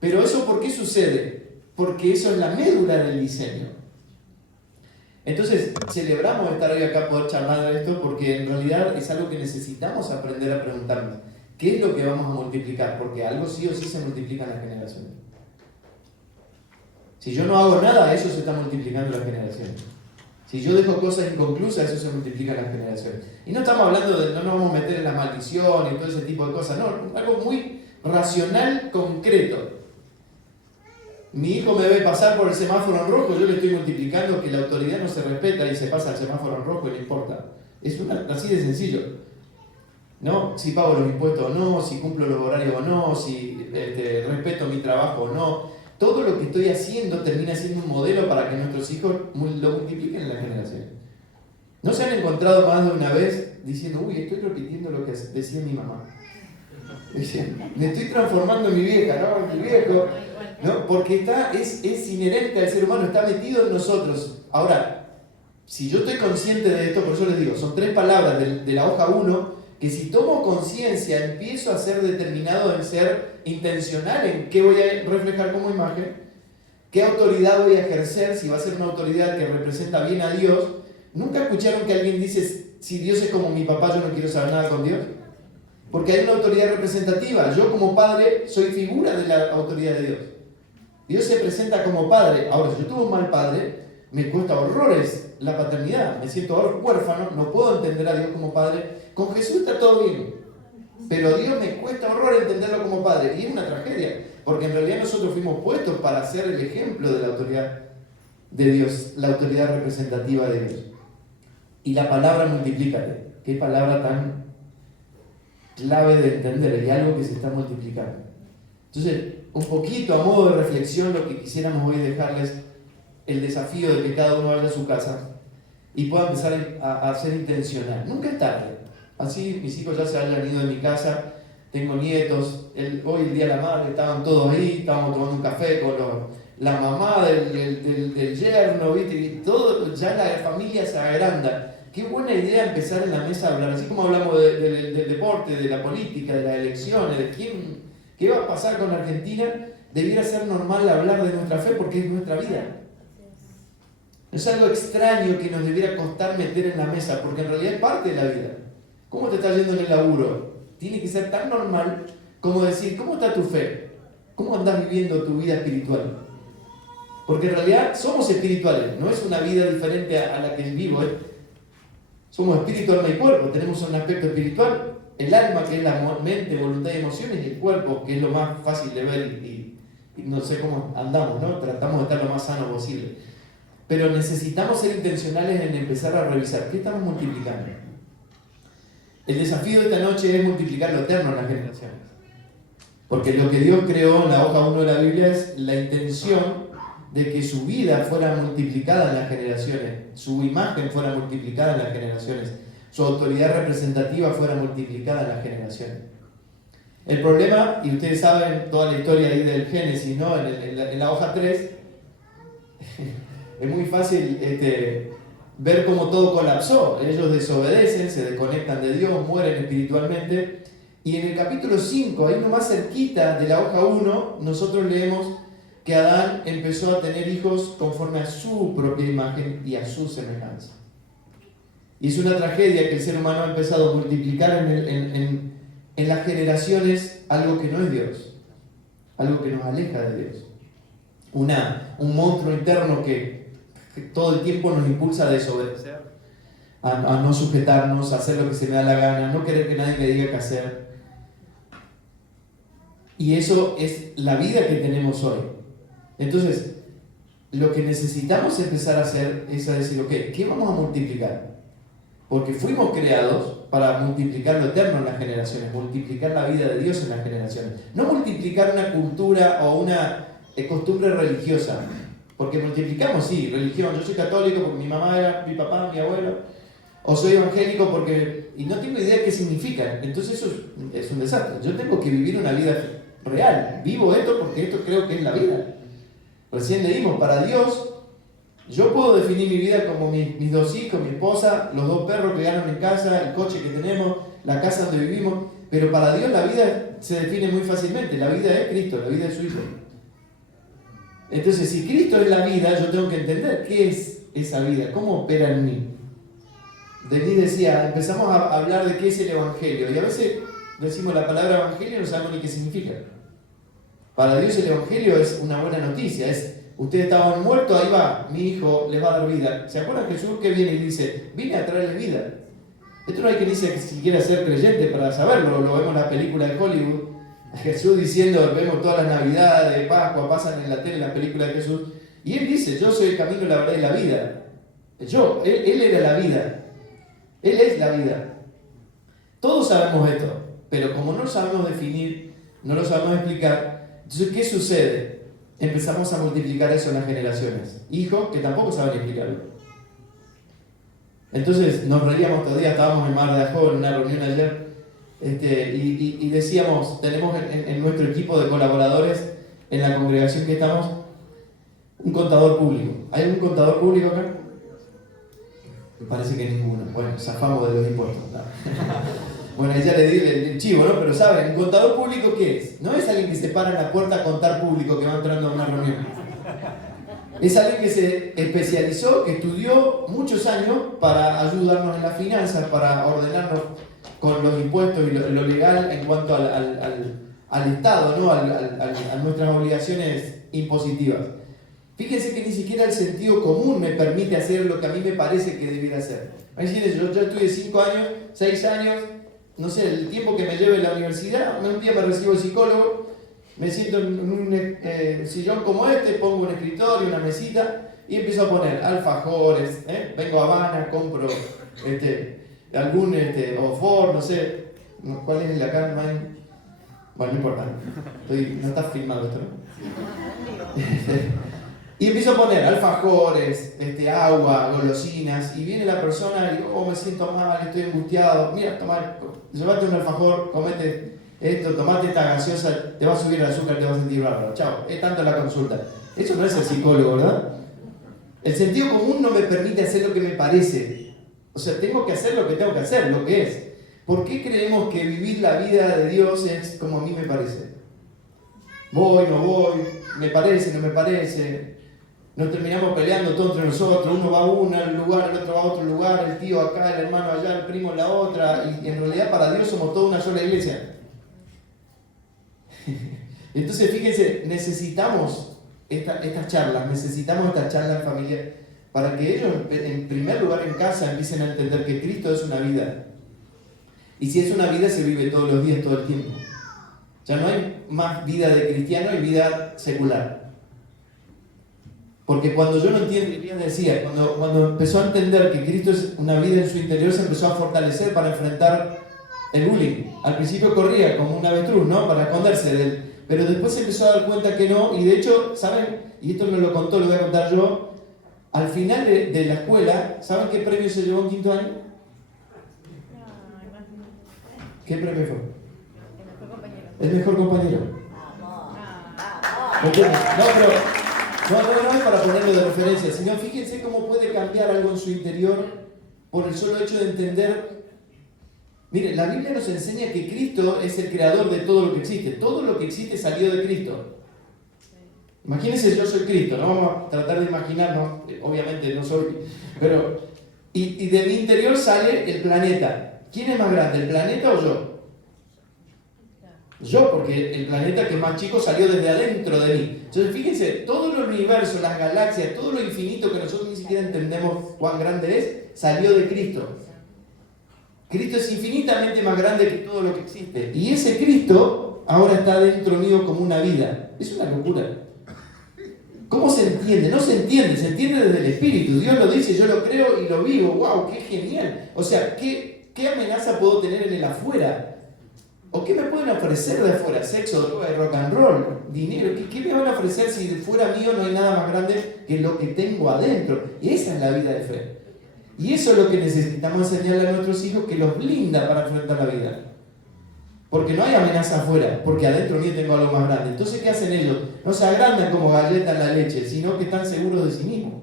Pero eso, ¿por qué sucede? Porque eso es la médula del diseño. Entonces, celebramos estar hoy acá, poder charlar de esto, porque en realidad es algo que necesitamos aprender a preguntarnos. ¿Qué es lo que vamos a multiplicar? Porque algo sí o sí se multiplica en las generaciones. Si yo no hago nada, eso se está multiplicando en las generaciones. Si yo dejo cosas inconclusas, eso se multiplica en las generaciones. Y no estamos hablando de, no nos vamos a meter en las maldiciones y todo ese tipo de cosas, no, algo muy racional, concreto. Mi hijo me ve pasar por el semáforo en rojo, yo le estoy multiplicando que la autoridad no se respeta y se pasa el semáforo en rojo y no importa. Es así de sencillo. ¿No? Si pago los impuestos o no, si cumplo los horarios o no, si respeto mi trabajo o no. Todo lo que estoy haciendo termina siendo un modelo para que nuestros hijos lo multipliquen en la generación. ¿No se han encontrado más de una vez diciendo, uy, estoy repitiendo lo que decía mi mamá? Me estoy transformando en mi vieja, ¿no? En mi viejo. ¿No? Porque es inherente al ser humano, está metido en nosotros. Ahora, si yo estoy consciente de esto, por eso les digo, son 3 palabras de la hoja 1, que si tomo conciencia, empiezo a ser determinado en ser intencional en qué voy a reflejar como imagen, qué autoridad voy a ejercer, si va a ser una autoridad que representa bien a Dios. ¿Nunca escucharon que alguien dice, si Dios es como mi papá, yo no quiero saber nada con Dios? Porque hay una autoridad representativa. Yo como padre soy figura de la autoridad de Dios. Dios se presenta como padre. Ahora, si yo tuve un mal padre, me cuesta horrores la paternidad. Me siento huérfano, no puedo entender a Dios como padre. Con Jesús está todo bien. Pero a Dios me cuesta horror entenderlo como padre. Y es una tragedia. Porque en realidad nosotros fuimos puestos para ser el ejemplo de la autoridad de Dios. La autoridad representativa de Dios. Y la palabra multiplícate. Qué palabra tan clave de entender. Hay algo que se está multiplicando. Entonces, un poquito a modo de reflexión, lo que quisiéramos hoy dejarles el desafío de que cada uno vaya a su casa y pueda empezar a ser intencional. Nunca es tarde. Así mis hijos ya se hayan ido de mi casa, tengo nietos, hoy el día de la madre estaban todos ahí, estábamos tomando un café con la mamá del yerno, ¿viste? Y todo, ya la familia se agranda. Qué buena idea empezar en la mesa a hablar, así como hablamos del deporte, de la política, de las elecciones, de qué va a pasar con Argentina. Debiera ser normal hablar de nuestra fe porque es nuestra vida. No es algo extraño que nos debiera costar meter en la mesa, porque en realidad es parte de la vida. ¿Cómo te está yendo en el laburo? Tiene que ser tan normal como decir, ¿cómo está tu fe? ¿Cómo andás viviendo tu vida espiritual? Porque en realidad somos espirituales, no es una vida diferente a la que vivo. Somos espíritu, alma y cuerpo, tenemos un aspecto espiritual, el alma que es la mente, voluntad y emociones, y el cuerpo que es lo más fácil de ver y no sé cómo andamos, ¿no? Tratamos de estar lo más sano posible. Pero necesitamos ser intencionales en empezar a revisar qué estamos multiplicando. El desafío de esta noche es multiplicar lo eterno en las generaciones. Porque lo que Dios creó en la hoja 1 de la Biblia es la intención de que su vida fuera multiplicada en las generaciones, su imagen fuera multiplicada en las generaciones, su autoridad representativa fuera multiplicada en las generaciones. El problema, y ustedes saben toda la historia ahí del Génesis, ¿no? En la hoja 3, es muy fácil ver cómo todo colapsó. Ellos desobedecen, se desconectan de Dios, mueren espiritualmente. Y en el capítulo 5, ahí nomás cerquita de la hoja 1, nosotros leemos que Adán empezó a tener hijos conforme a su propia imagen y a su semejanza. Y es una tragedia que el ser humano ha empezado a multiplicar en las generaciones algo que no es Dios, algo que nos aleja de Dios. Un monstruo interno que todo el tiempo nos impulsa a desobedecer, a no sujetarnos, a hacer lo que se me da la gana, no querer que nadie me diga qué hacer. Y eso es la vida que tenemos hoy. Entonces, lo que necesitamos empezar a hacer es a decir, ok, ¿qué vamos a multiplicar? Porque fuimos creados para multiplicar lo eterno en las generaciones, multiplicar la vida de Dios en las generaciones. No multiplicar una cultura o una costumbre religiosa. Porque multiplicamos, sí, religión. Yo soy católico porque mi mamá era, mi papá, mi abuelo. O soy evangélico porque... Y no tengo idea qué significa. Entonces eso es un desastre. Yo tengo que vivir una vida real. Vivo esto porque esto creo que es la vida. Recién leímos, para Dios, yo puedo definir mi vida como mis 2 hijos, mi esposa, los 2 perros que ganan en casa, el coche que tenemos, la casa donde vivimos. Pero para Dios la vida se define muy fácilmente. La vida es Cristo, la vida es su Hijo. Entonces, si Cristo es la vida, yo tengo que entender qué es esa vida, cómo opera en mí. Denis decía, empezamos a hablar de qué es el Evangelio, y a veces decimos la palabra Evangelio y no sabemos ni qué significa. Para Dios el Evangelio es una buena noticia, ustedes estaban muertos, ahí va, mi hijo les va a dar vida. ¿Se acuerdan Jesús que viene y dice, vine a traerles vida? Esto no hay que decir que si quiera ser creyente para saberlo, lo vemos en la película de Hollywood. Jesús diciendo, vemos todas las navidades, de Pascua, pasan en la tele las películas de Jesús, y Él dice, yo soy el camino, la verdad y la vida. Él era la vida, Él es la vida. Todos sabemos esto, pero como no lo sabemos definir, no lo sabemos explicar, entonces ¿qué sucede? Empezamos a multiplicar eso en las generaciones. Hijos que tampoco saben explicarlo. Entonces nos reíamos todavía, estábamos en Mar de Ajó en una reunión ayer, y decíamos, tenemos en nuestro equipo de colaboradores, en la congregación que estamos, un contador público. ¿Hay un contador público acá? Me parece que ninguna. Bueno, zafamos de los impuestos. No. Bueno, ya le di el chivo, ¿no? Pero ¿saben? ¿Un contador público qué es? No es alguien que se para en la puerta a contar público que va entrando a una reunión. Es alguien que se especializó, que estudió muchos años para ayudarnos en las finanzas, para ordenarnos con los impuestos y lo legal en cuanto al Estado, ¿no? A nuestras obligaciones impositivas. Fíjense que ni siquiera el sentido común me permite hacer lo que a mí me parece que debiera hacer. Imagínense, yo estudié 5 años, 6 años, no sé, el tiempo que me lleve en la universidad, un día me recibo de psicólogo, me siento en un sillón como este, pongo un escritorio, una mesita y empiezo a poner alfajores, vengo a Habana, compro algún ofor, no sé, ¿cuál es la carne? Bueno, no importa, no está filmado esto, ¿no? Y empiezo a poner alfajores, agua, golosinas, y viene la persona y digo, oh, me siento mal, estoy angustiado, mira, toma, llévate un alfajor, comete esto, tomate esta gaseosa, te va a subir el azúcar, te vas a sentir bárbaro, chao, es tanto la consulta. Eso no es el psicólogo, ¿verdad? El sentido común no me permite hacer lo que me parece, o sea, tengo que hacer lo que tengo que hacer, lo que es. ¿Por qué creemos que vivir la vida de Dios es como a mí me parece? Voy, no voy, me parece, no me parece. Nos terminamos peleando todos entre nosotros, uno va a un lugar, el otro va a otro lugar, el tío acá, el hermano allá, el primo en la otra, y en realidad para Dios somos toda una sola iglesia. Entonces fíjense, necesitamos estas charlas en familia, para que ellos en primer lugar en casa empiecen a entender que Cristo es una vida. Y si es una vida se vive todos los días, todo el tiempo. Ya no hay más vida de cristiano, hay vida secular. Porque cuando yo no entiendo, Elías decía, cuando empezó a entender que Cristo es una vida en su interior, se empezó a fortalecer para enfrentar el bullying. Al principio corría como un avestruz, ¿no? Para esconderse de él. Pero después se empezó a dar cuenta que no, y de hecho, ¿saben? Y esto me lo contó, lo voy a contar yo. Al final de la escuela, ¿saben qué premio se llevó en quinto año? ¿Qué premio fue? El mejor compañero. No, pero no es para ponerlo de referencia, sino fíjense cómo puede cambiar algo en su interior por el solo hecho de entender. Miren, la Biblia nos enseña que Cristo es el creador de todo lo que existe. Todo lo que existe salió de Cristo. Imagínense, yo soy Cristo, no vamos a tratar de imaginarnos, obviamente no soy, pero y de mi interior sale el planeta. ¿Quién es más grande, el planeta o yo? Yo, porque el planeta que es más chico salió desde adentro de mí. Entonces fíjense, todo el universo, las galaxias, todo lo infinito que nosotros ni siquiera entendemos cuán grande es, salió de Cristo. Cristo es infinitamente más grande que todo lo que existe. Y ese Cristo ahora está dentro mío como una vida. Es una locura. ¿Cómo se entiende? No se entiende, se entiende desde el Espíritu. Dios lo dice, yo lo creo y lo vivo. ¡Wow! ¡Qué genial! O sea, ¿qué amenaza puedo tener en el afuera? ¿O qué me pueden ofrecer de afuera? Sexo, droga, rock and roll, dinero. ¿Qué me van a ofrecer si de fuera mío no hay nada más grande que lo que tengo adentro? Y esa es la vida de fe. Y eso es lo que necesitamos enseñarle a nuestros hijos, que los blinda para enfrentar la vida. Porque no hay amenaza afuera, porque adentro mío tengo algo más grande. Entonces, ¿qué hacen ellos? No se agrandan como galleta en la leche, sino que están seguros de sí mismos.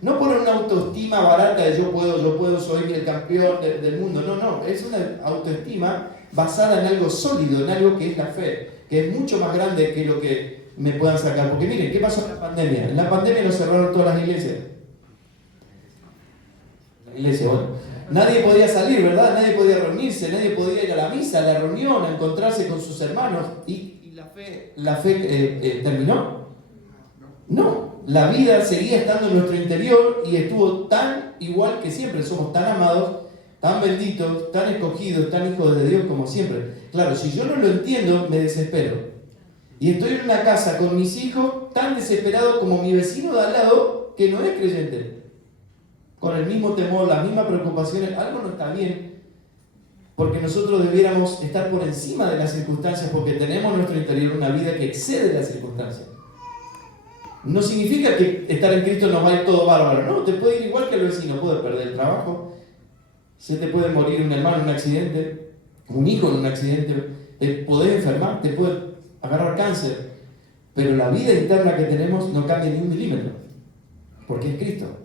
No por una autoestima barata de yo puedo, soy el campeón del mundo. No, es una autoestima basada en algo sólido, en algo que es la fe, que es mucho más grande que lo que me puedan sacar. Porque miren, ¿qué pasó en la pandemia? En la pandemia nos cerraron todas las iglesias. Bueno, nadie podía salir, ¿verdad? Nadie podía reunirse, nadie podía ir a la misa, a la reunión, a encontrarse con sus hermanos. ¿Y la fe terminó? No, la vida seguía estando en nuestro interior y estuvo tan igual que siempre. Somos tan amados, tan benditos, tan escogidos, tan hijos de Dios como siempre. Claro, si yo no lo entiendo, me desespero. Y estoy en una casa con mis hijos tan desesperados como mi vecino de al lado que no es creyente. Con el mismo temor, las mismas preocupaciones, algo no está bien. Porque nosotros debiéramos estar por encima de las circunstancias, porque tenemos en nuestro interior una vida que excede las circunstancias. No significa que estar en Cristo nos va a ir todo bárbaro. No, te puede ir igual que el vecino, puede perder el trabajo, se te puede morir un hermano en un accidente, un hijo en un accidente, te podés enfermar, te puede agarrar cáncer. Pero la vida interna que tenemos no cambia ni un milímetro, porque es Cristo.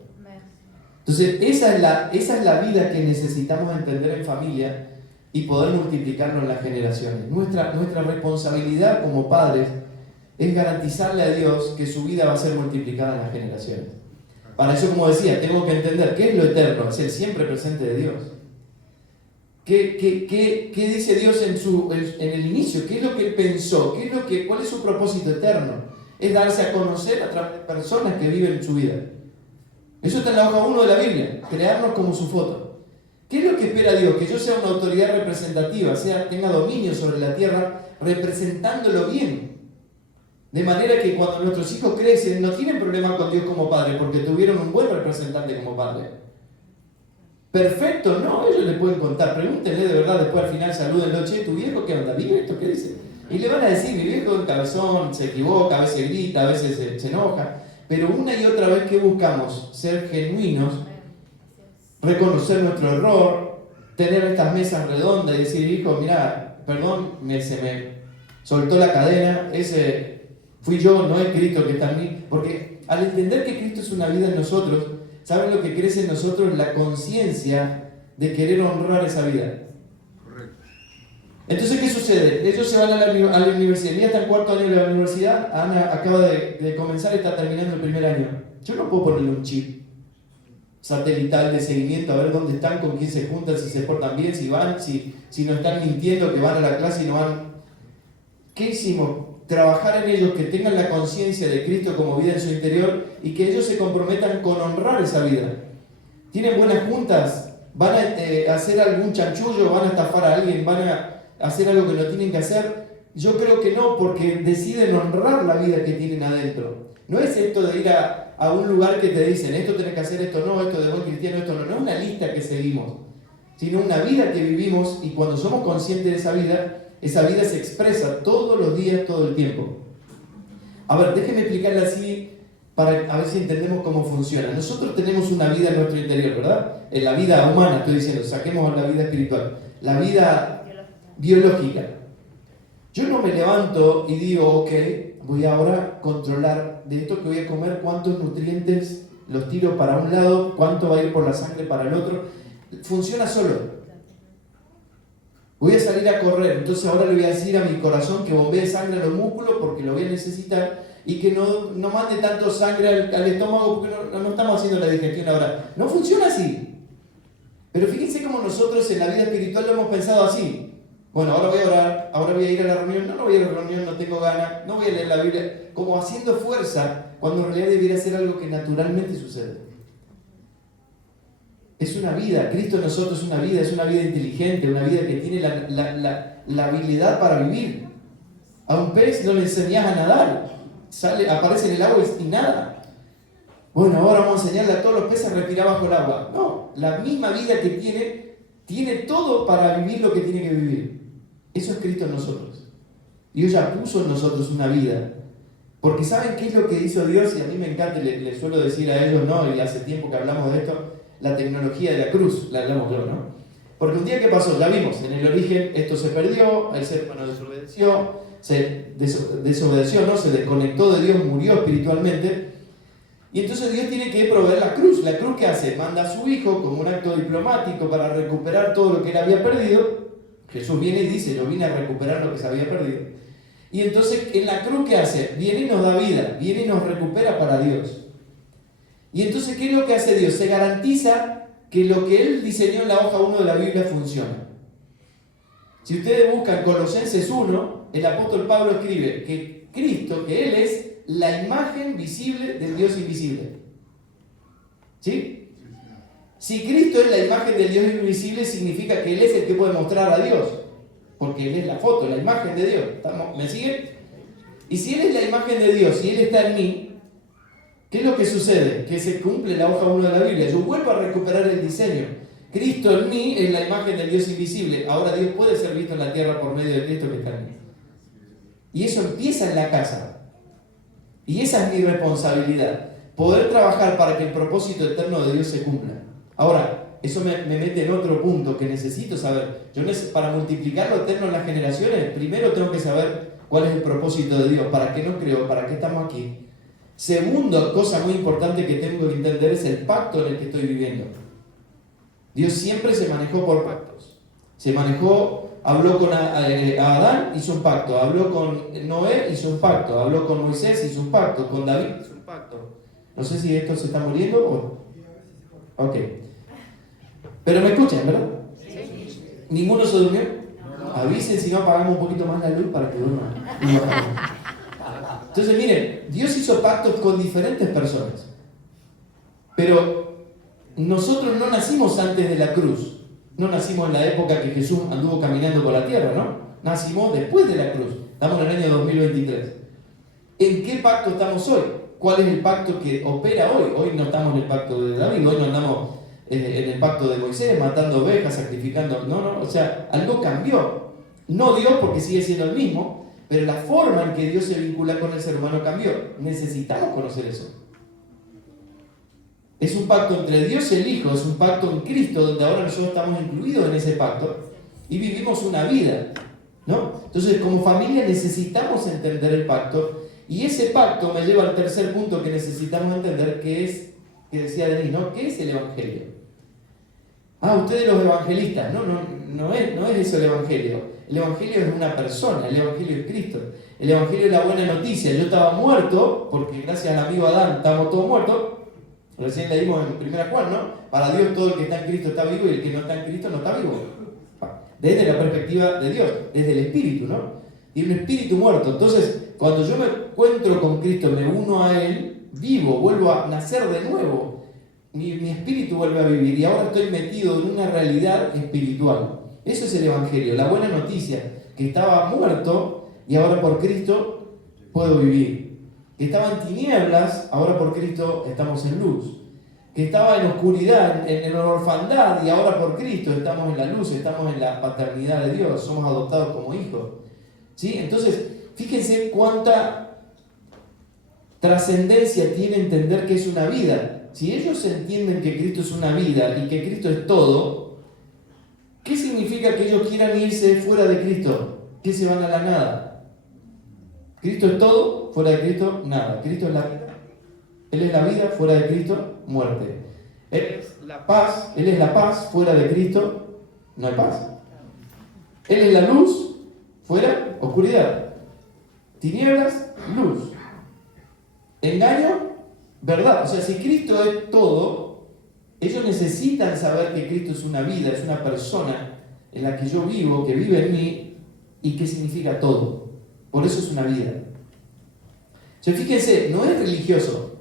Entonces, esa es la vida que necesitamos entender en familia y poder multiplicarlo en las generaciones. Nuestra responsabilidad como padres es garantizarle a Dios que su vida va a ser multiplicada en las generaciones. Para eso, como decía, tengo que entender qué es lo eterno, es el siempre presente de Dios. ¿Qué dice Dios en el inicio? ¿Qué es lo que Él pensó? ¿Cuál es su propósito eterno? Es darse a conocer a través de personas que viven su vida. Eso está en la hoja 1 de la Biblia, crearnos como su foto. ¿Qué es lo que espera Dios? Que yo sea una autoridad representativa, tenga dominio sobre la tierra, representándolo bien. De manera que cuando nuestros hijos crecen, no tienen problema con Dios como padre, porque tuvieron un buen representante como padre. Perfecto, no, ellos le pueden contar, pregúntenle de verdad, después al final salúdenlo, che, ¿tu viejo qué onda? ¿Vive esto? ¿Qué dice? Y le van a decir, mi viejo es un cabezón, se equivoca, a veces grita, a veces se enoja, pero una y otra vez que buscamos ser genuinos, reconocer nuestro error, tener estas mesas redondas y decir, hijo, mira, perdón, se me soltó la cadena, ese fui yo, no es Cristo que está en mí, porque al entender que Cristo es una vida en nosotros, ¿saben lo que crece en nosotros? La conciencia de querer honrar esa vida. Correcto. Entonces, ¿qué sucede? Ellos se van a la universidad, ya está en cuarto año de la universidad, Ana acaba de comenzar y está terminando el primer año. Yo no puedo ponerle un chip satelital de seguimiento, a ver dónde están, con quién se juntan, si se portan bien, si van, si no están mintiendo, que van a la clase y no van. ¿Qué hicimos? Trabajar en ellos, que tengan la conciencia de Cristo como vida en su interior y que ellos se comprometan con honrar esa vida. ¿Tienen buenas juntas? ¿Van a hacer algún chanchullo? ¿Van a estafar a alguien? ¿Van a hacer algo que no tienen que hacer? Yo creo que no, porque deciden honrar la vida que tienen adentro. No es esto de ir a un lugar que te dicen, esto tenés que hacer, esto no, esto de buen cristiano, esto no. No es una lista que seguimos, sino una vida que vivimos, y cuando somos conscientes de esa vida se expresa todos los días, todo el tiempo. A ver, déjenme explicarle así para a ver si entendemos cómo funciona. Nosotros tenemos una vida en nuestro interior, ¿verdad? En la vida humana, estoy diciendo, saquemos la vida espiritual, la vida biológica. Yo no me levanto y digo, ok, voy ahora a controlar de esto que voy a comer, cuántos nutrientes los tiro para un lado, cuánto va a ir por la sangre para el otro. Funciona solo. Voy a salir a correr, entonces ahora le voy a decir a mi corazón que bombee sangre a los músculos porque lo voy a necesitar y que no mande tanto sangre al estómago porque no estamos haciendo la digestión ahora. No funciona así. Pero fíjense cómo nosotros en la vida espiritual lo hemos pensado así. Bueno, ahora voy a orar, ahora voy a ir a la reunión, no voy a ir a la reunión, no tengo ganas, no voy a leer la Biblia, como haciendo fuerza cuando en realidad debiera ser algo que naturalmente sucede. Es una vida, Cristo en nosotros es una vida inteligente, una vida que tiene la habilidad para vivir. A un pez no le enseñás a nadar, aparece en el agua y nada. Bueno, ahora vamos a enseñarle a todos los peces a respirar bajo el agua. No, la misma vida que tiene todo para vivir lo que tiene que vivir. Eso es Cristo en nosotros. Dios ya puso en nosotros una vida. Porque ¿saben qué es lo que hizo Dios? Y a mí me encanta, les suelo decir a ellos, ¿no? Y hace tiempo que hablamos de esto, la tecnología de la cruz, la hablamos yo, ¿no? Porque un día que pasó, ya vimos, en el origen esto se perdió, el ser humano desobedeció, ¿no? Se desconectó de Dios, murió espiritualmente. Y entonces Dios tiene que proveer la cruz. ¿La cruz qué hace? Manda a su hijo como un acto diplomático para recuperar todo lo que él había perdido. Jesús viene y dice, yo vine a recuperar lo que se había perdido. Y entonces en la cruz ¿qué hace? Viene y nos da vida, viene y nos recupera para Dios. Y entonces ¿qué es lo que hace Dios? Se garantiza que lo que Él diseñó en la hoja 1 de la Biblia funciona. Si ustedes buscan Colosenses 1, el apóstol Pablo escribe que Cristo, que Él es la imagen visible del Dios invisible. ¿Sí? Si Cristo es la imagen del Dios invisible, significa que Él es el que puede mostrar a Dios. Porque Él es la foto, la imagen de Dios. ¿Me siguen? Y si Él es la imagen de Dios y Él está en mí, ¿qué es lo que sucede? Que se cumple la hoja 1 de la Biblia. Yo vuelvo a recuperar el diseño. Cristo en mí es la imagen del Dios invisible. Ahora Dios puede ser visto en la tierra por medio de Cristo que está en mí. Y eso empieza en la casa. Y esa es mi responsabilidad. Poder trabajar para que el propósito eterno de Dios se cumpla. Ahora, eso me mete en otro punto que necesito saber. Para multiplicar lo eterno en las generaciones, primero tengo que saber cuál es el propósito de Dios. ¿Para qué nos creó? ¿Para qué estamos aquí? Segunda cosa muy importante que tengo que entender es el pacto en el que estoy viviendo. Dios siempre se manejó por pactos. Se manejó, habló con Adán, hizo un pacto. Habló con Noé, hizo un pacto. Habló con Moisés, hizo un pacto. Con David, hizo un pacto. No sé si esto se está muriendo o... Ok. Pero me escuchan, ¿verdad? ¿Ninguno se durmió? Avisen si no apagamos un poquito más la luz para que duerman. Entonces, miren, Dios hizo pactos con diferentes personas. Pero nosotros no nacimos antes de la cruz. No nacimos en la época que Jesús anduvo caminando por la tierra, ¿no? Nacimos después de la cruz. Estamos en el año 2023. ¿En qué pacto estamos hoy? ¿Cuál es el pacto que opera hoy? Hoy no estamos en el pacto de David, hoy no andamos en el pacto de Moisés, matando ovejas, sacrificando. No, o sea, algo cambió. No Dios, porque sigue siendo el mismo, pero la forma en que Dios se vincula con el ser humano cambió. Necesitamos conocer eso. Es un pacto entre Dios y el Hijo, es un pacto en Cristo, donde ahora nosotros estamos incluidos en ese pacto y vivimos una vida, ¿no? Entonces, como familia necesitamos entender el pacto, y ese pacto me lleva al tercer punto que necesitamos entender, que es, que decía Denis, ¿no? ¿Qué es el Evangelio? Ustedes los evangelistas, no es eso el Evangelio. El Evangelio es una persona, el Evangelio es Cristo. El Evangelio es la buena noticia. Yo estaba muerto, porque gracias al amigo Adán estamos todos muertos. Recién leímos en 1 Juan, ¿no? Para Dios todo el que está en Cristo está vivo y el que no está en Cristo no está vivo. Desde la perspectiva de Dios, desde el Espíritu, ¿no? Y un espíritu muerto. Entonces, cuando yo me encuentro con Cristo, me uno a Él, vivo, vuelvo a nacer de nuevo. Mi espíritu vuelve a vivir y ahora estoy metido en una realidad espiritual. Eso es el Evangelio, la buena noticia, que estaba muerto y ahora por Cristo puedo vivir. Que estaba en tinieblas, ahora por Cristo estamos en luz. Que estaba en oscuridad, en la orfandad, y ahora por Cristo estamos en la luz, estamos en la paternidad de Dios, somos adoptados como hijos. ¿Sí? Entonces, fíjense cuánta trascendencia tiene entender que es una vida. Si ellos entienden que Cristo es una vida y que Cristo es todo, ¿qué significa que ellos quieran irse fuera de Cristo? Que se van a la nada. Cristo es todo, fuera de Cristo, nada. Cristo es la vida. Él es la vida, fuera de Cristo, muerte. Él es la paz, fuera de Cristo, no hay paz. Él es la luz, fuera, oscuridad. Tinieblas, luz. Engaño, verdad. O sea, si Cristo es todo, ellos necesitan saber que Cristo es una vida, es una persona en la que yo vivo, que vive en mí y que significa todo. Por eso es una vida. O sea, fíjense, no es religioso,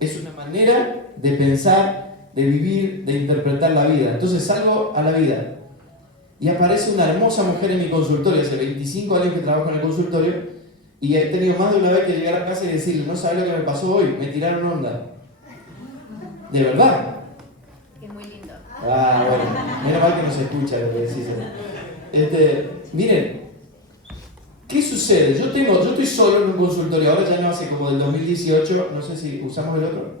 es una manera de pensar, de vivir, de interpretar la vida. Entonces salgo a la vida y aparece una hermosa mujer en mi consultorio. Hace 25 años que trabajo en el consultorio y he tenido más de una vez que llegar a casa y decirle, no sabes lo que me pasó hoy, me tiraron onda. De verdad. Es muy lindo. Bueno, menos mal que no se escucha lo que decís. Miren, ¿qué sucede? Yo estoy solo en un consultorio, ahora ya no, hace como del 2018, no sé si usamos el otro.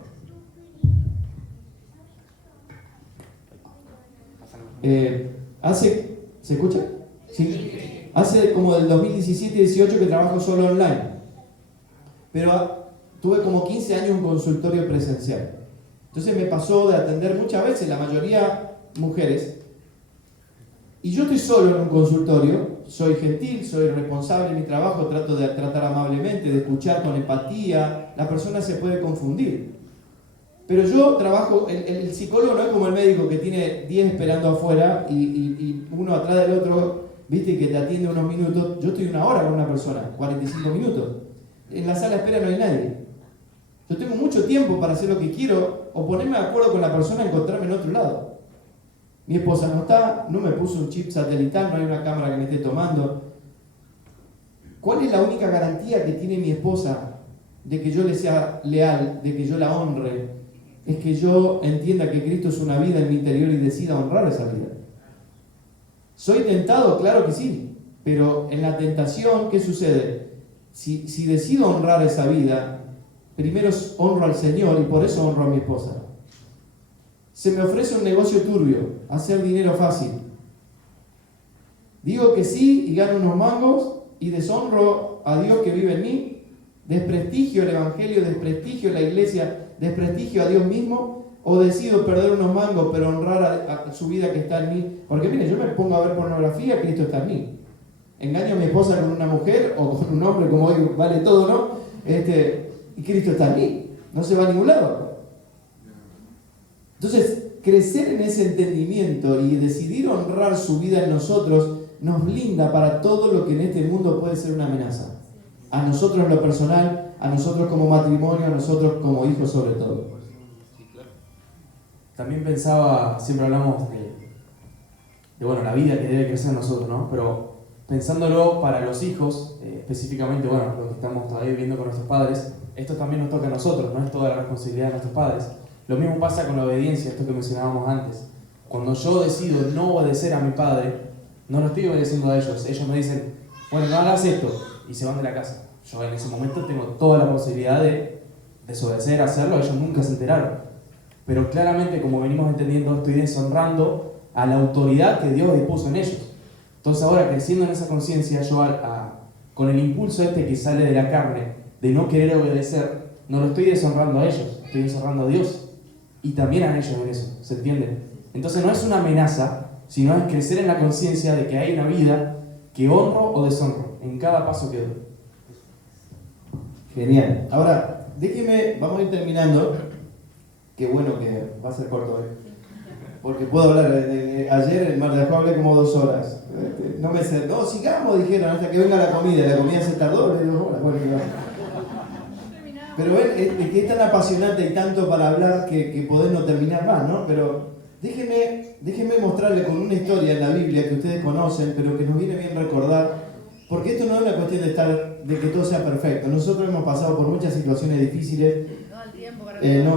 ¿Se escucha? Sí. Hace como del 2017-18 que trabajo solo online, pero tuve como 15 años un consultorio presencial. Entonces me pasó de atender muchas veces, la mayoría mujeres, y yo estoy solo en un consultorio, soy gentil, soy responsable en mi trabajo, trato de tratar amablemente, de escuchar con empatía, la persona se puede confundir. Pero yo trabajo, el psicólogo no es como el médico que tiene 10 esperando afuera y uno atrás del otro, viste, que te atiende unos minutos. Yo estoy una hora con una persona, 45 minutos. En la sala de espera no hay nadie. Yo tengo mucho tiempo para hacer lo que quiero o ponerme de acuerdo con la persona y encontrarme en otro lado. Mi esposa no está, no me puso un chip satelital, no hay una cámara que me esté tomando. ¿Cuál es la única garantía que tiene mi esposa de que yo le sea leal, de que yo la honre? Es que yo entienda que Cristo es una vida en mi interior y decida honrar esa vida. ¿Soy tentado? Claro que sí. Pero en la tentación, ¿qué sucede? Si decido honrar esa vida, primero honro al Señor y por eso honro a mi esposa. Se me ofrece un negocio turbio, hacer dinero fácil. Digo que sí y gano unos mangos y deshonro a Dios que vive en mí. ¿Desprestigio el Evangelio, desprestigio la iglesia, desprestigio a Dios mismo? ¿O decido perder unos mangos pero honrar a su vida que está en mí? Porque mire, yo me pongo a ver pornografía, Cristo está en mí. Engaño a mi esposa con una mujer o con un hombre, como hoy vale todo, ¿no? Y Cristo está en mí. No se va a ningún lado. Entonces, crecer en ese entendimiento y decidir honrar su vida en nosotros nos blinda para todo lo que en este mundo puede ser una amenaza. A nosotros en lo personal, a nosotros como matrimonio, a nosotros como hijos sobre todo. También pensaba, siempre hablamos de bueno, la vida que debe crecer en nosotros, ¿no? Pero pensándolo para los hijos, específicamente, bueno, lo que estamos todavía viviendo con nuestros padres, esto también nos toca a nosotros, no es toda la responsabilidad de nuestros padres. Lo mismo pasa con la obediencia, esto que mencionábamos antes. Cuando yo decido no obedecer a mi padre, no lo estoy obedeciendo a ellos. Ellos me dicen, bueno, no hagas esto, y se van de la casa. Yo en ese momento tengo toda la posibilidad de desobedecer, hacerlo, ellos nunca se enteraron. Pero claramente, como venimos entendiendo, estoy deshonrando a la autoridad que Dios dispuso en ellos. Entonces ahora, creciendo en esa conciencia, yo con el impulso que sale de la carne, de no querer obedecer, no lo estoy deshonrando a ellos, estoy deshonrando a Dios. Y también a ellos en eso, ¿se entiende? Entonces no es una amenaza, sino es crecer en la conciencia de que hay una vida que honro o deshonro en cada paso que doy. Genial. Ahora, vamos a ir terminando. Qué bueno que va a ser corto hoy. Porque puedo hablar. Ayer en Mar del Plata hablé como 2 horas. No, sigamos, dijeron, hasta que venga la comida. La comida se tardó, le digo, bueno, pero ven, que es tan apasionante y tanto para hablar que poder no terminar más, ¿no? Pero déjenme mostrarle con una historia en la Biblia que ustedes conocen, pero que nos viene bien recordar, porque esto no es una cuestión de que todo sea perfecto. Nosotros hemos pasado por muchas situaciones difíciles.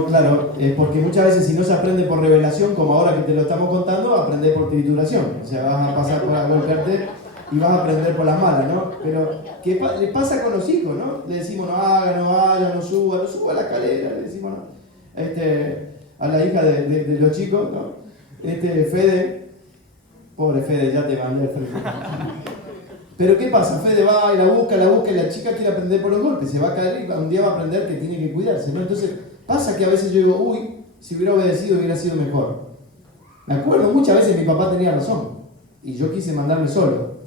Claro, porque muchas veces si no se aprende por revelación, como ahora que te lo estamos contando, aprender por trituración. O sea, vas a pasar por golpearte y vas a aprender por las malas, ¿no? Pero, ¿qué le pasa con los hijos, no? Le decimos, no haga, no vaya, no suba a la escalera, le decimos, ¿no? A la hija de los chicos, ¿no? Fede, pobre Fede, ya te mandé el frente. Pero ¿qué pasa? Fede va y la busca y la chica quiere aprender por los golpes, se va a caer y un día va a aprender que tiene que cuidarse, ¿no? Entonces, pasa que a veces yo digo, uy, si hubiera obedecido hubiera sido mejor. Me acuerdo, muchas veces mi papá tenía razón y yo quise mandarme solo.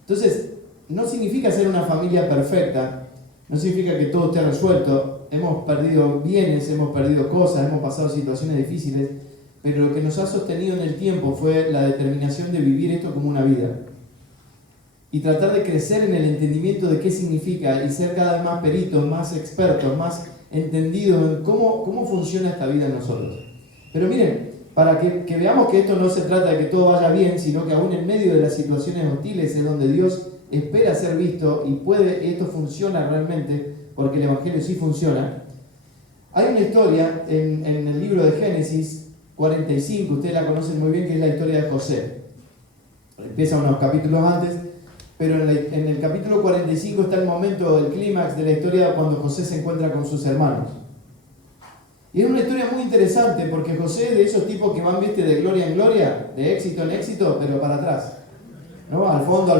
Entonces, no significa ser una familia perfecta, no significa que todo esté resuelto. Hemos perdido bienes, hemos perdido cosas, hemos pasado situaciones difíciles, pero lo que nos ha sostenido en el tiempo fue la determinación de vivir esto como una vida. Y tratar de crecer en el entendimiento de qué significa y ser cada vez más peritos, más expertos, más entendidos en cómo funciona esta vida en nosotros. Pero miren, para que veamos que esto no se trata de que todo vaya bien, sino que aún en medio de las situaciones hostiles es donde Dios espera ser visto y esto funciona realmente, porque el Evangelio sí funciona. Hay una historia en el libro de Génesis 45, ustedes la conocen muy bien, que es la historia de José. Empieza unos capítulos antes, pero en el capítulo 45 está el momento, el clímax de la historia cuando José se encuentra con sus hermanos. Y es una historia muy interesante porque José es de esos tipos que van, viste, de gloria en gloria, de éxito en éxito, pero para atrás, ¿no? Al fondo,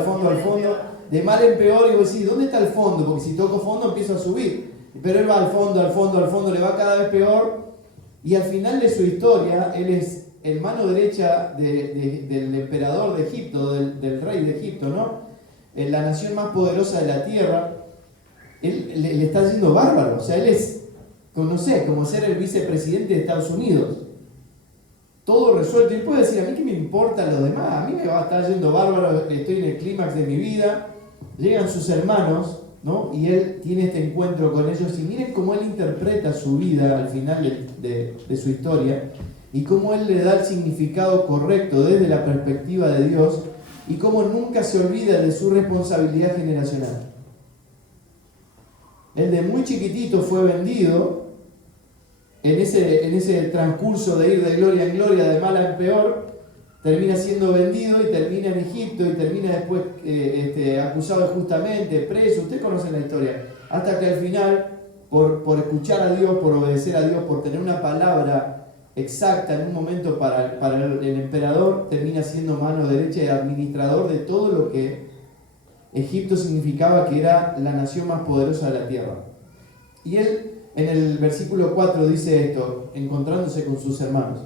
de mal en peor, y vos decís, ¿dónde está el fondo? Porque si toco fondo empiezo a subir, pero él va al fondo, le va cada vez peor, y al final de su historia, él es el mano derecha del emperador de Egipto, del rey de Egipto, ¿no? La nación más poderosa de la tierra. Él le está haciendo bárbaro, o sea, él es, no sé, como ser el vicepresidente de Estados Unidos. Todo resuelto. Y puede decir, a mí qué me importa lo demás, a mí me va a estar yendo bárbaro, estoy en el clímax de mi vida. Llegan sus hermanos, ¿no? Y él tiene este encuentro con ellos y miren cómo él interpreta su vida al final de su historia y cómo él le da el significado correcto desde la perspectiva de Dios y cómo nunca se olvida de su responsabilidad generacional. Él de muy chiquitito fue vendido en ese transcurso de ir de gloria en gloria, de mal en peor, termina siendo vendido y termina en Egipto y termina después acusado injustamente, preso. Ustedes conocen la historia. Hasta que al final, por escuchar a Dios, por obedecer a Dios, por tener una palabra exacta en un momento para el emperador, termina siendo mano derecha y administrador de todo lo que Egipto significaba que era la nación más poderosa de la tierra. Y él en el versículo 4 dice esto, encontrándose con sus hermanos.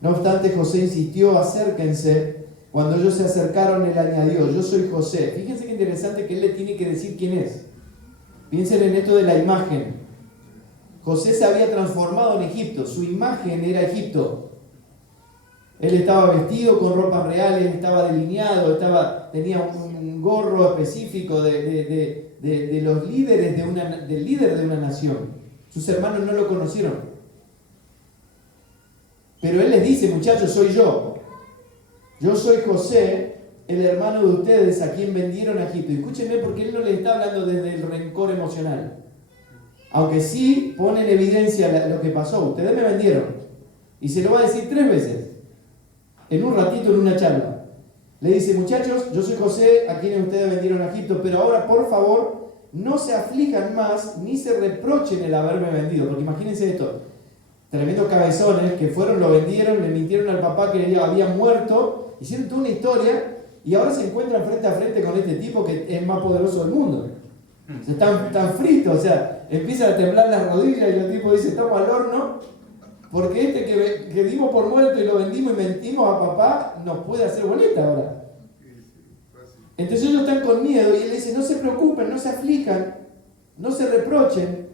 No obstante, José insistió, acérquense. Cuando ellos se acercaron, él añadió, yo soy José. Fíjense qué interesante que él le tiene que decir quién es. Piensen en esto de la imagen. José se había transformado en Egipto, su imagen era Egipto. Él estaba vestido con ropas reales, estaba delineado, tenía un gorro específico de los líderes del líder de una nación. Sus hermanos no lo conocieron. Pero él les dice, muchachos, soy yo. Yo soy José, el hermano de ustedes a quien vendieron a Egipto. Y escúchenme porque él no les está hablando desde el rencor emocional. Aunque sí pone en evidencia lo que pasó. Ustedes me vendieron. Y se lo va a decir 3 veces. En un ratito, en una charla. Le dice, muchachos, yo soy José, a quienes ustedes vendieron a Egipto, pero ahora, por favor, no se aflijan más, ni se reprochen el haberme vendido. Porque imagínense esto, tremendos cabezones que fueron, lo vendieron, le mintieron al papá que había muerto, hicieron toda una historia, y ahora se encuentran frente a frente con este tipo que es más poderoso del mundo. O sea, están fritos, o sea, empiezan a temblar las rodillas y el tipo dice, estamos al horno, porque que dimos por muerto y lo vendimos y mentimos a papá, nos puede hacer boleta ahora. Entonces ellos están con miedo y él dice, no se preocupen, no se aflijan, no se reprochen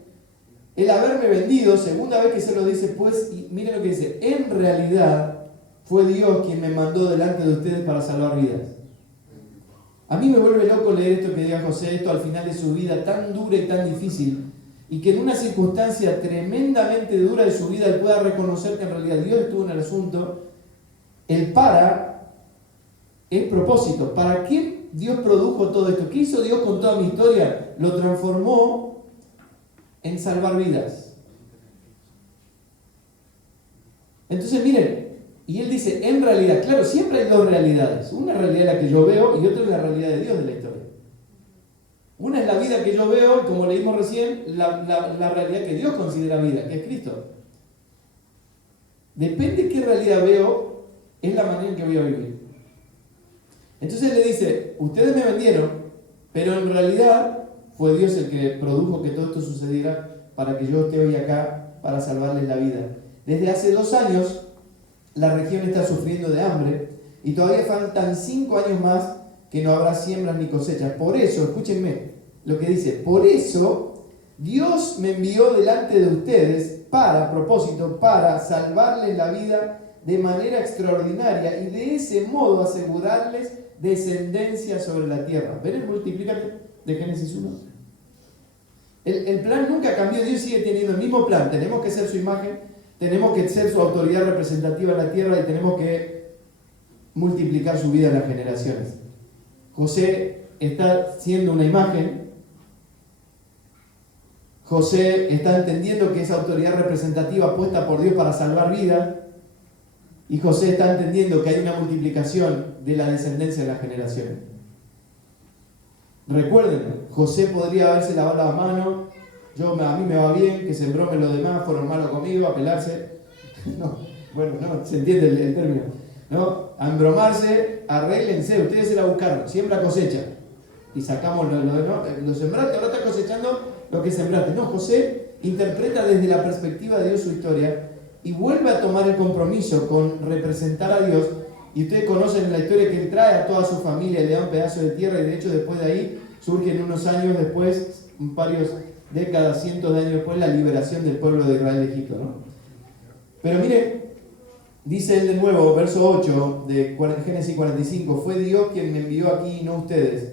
el haberme vendido. Segunda vez que se lo dice, pues, y miren lo que dice, en realidad fue Dios quien me mandó delante de ustedes para salvar vidas. A mí me vuelve loco leer esto que diga José, esto al final de su vida tan dura y tan difícil, y que en una circunstancia tremendamente dura de su vida él pueda reconocer que en realidad Dios estuvo en el asunto. El para es propósito. ¿Para qué Dios produjo todo esto? ¿Qué hizo Dios con toda mi historia? Lo transformó en salvar vidas. Entonces miren, y él dice, en realidad, claro, siempre hay 2 realidades. Una realidad la que yo veo y otra es la realidad de Dios de la historia. Una es la vida que yo veo, y como leímos recién, la realidad que Dios considera vida, que es Cristo. Depende de qué realidad veo, es la manera en que voy a vivir. Entonces le dice, ustedes me vendieron, pero en realidad fue Dios el que produjo que todo esto sucediera para que yo esté hoy acá para salvarles la vida. Desde hace 2 años, la región está sufriendo de hambre y todavía faltan 5 años más que no habrá siembras ni cosechas. Por eso, escúchenme lo que dice, por eso Dios me envió delante de ustedes a propósito, para salvarles la vida de manera extraordinaria y de ese modo asegurarles descendencia sobre la tierra. ¿Ven el multiplicador de Génesis 1? El plan nunca cambió, Dios sigue teniendo el mismo plan. Tenemos que ser su imagen, tenemos que ser su autoridad representativa en la tierra y tenemos que multiplicar su vida en las generaciones. José está siendo una imagen. José está entendiendo que esa autoridad representativa puesta por Dios para salvar vidas. Y José está entendiendo que hay una multiplicación de la descendencia de las generaciones. Recuerden, José podría haberse lavado las manos. A mí me va bien, que se embrome los demás, fueron malos conmigo, a pelarse. No, bueno, no, se entiende el término. ¿No? A embromarse, arréglense, ustedes se la buscaron, siembra cosecha. Y sacamos lo sembraste, ahora está cosechando lo que sembraste. No, José interpreta desde la perspectiva de Dios su historia y vuelve a tomar el compromiso con representar a Dios. Y ustedes conocen la historia que él trae a toda su familia, le da un pedazo de tierra y de hecho después de ahí surgen unos años después, varios décadas, cientos de años después, la liberación del pueblo de Israel de Egipto, ¿no? Pero mire, dice él de nuevo, verso 8 de Génesis 45, fue Dios quien me envió aquí y no ustedes.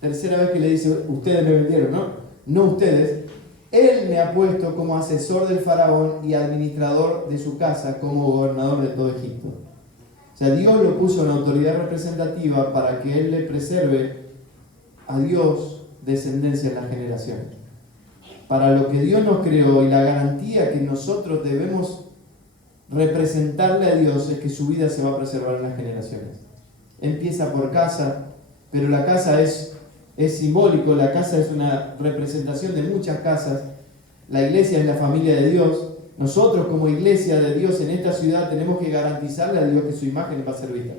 Tercera vez que le dice, ustedes me vendieron, ¿no? No ustedes. Él me ha puesto como asesor del faraón y administrador de su casa como gobernador de todo Egipto. O sea, Dios lo puso en autoridad representativa para que él le preserve a Dios descendencia en las generaciones. Para lo que Dios nos creó y la garantía que nosotros debemos representarle a Dios es que su vida se va a preservar en las generaciones. Empieza por casa, pero la casa es simbólico, la casa es una representación de muchas casas. La iglesia es la familia de Dios. Nosotros como iglesia de Dios en esta ciudad tenemos que garantizarle a Dios que su imagen va a ser vista.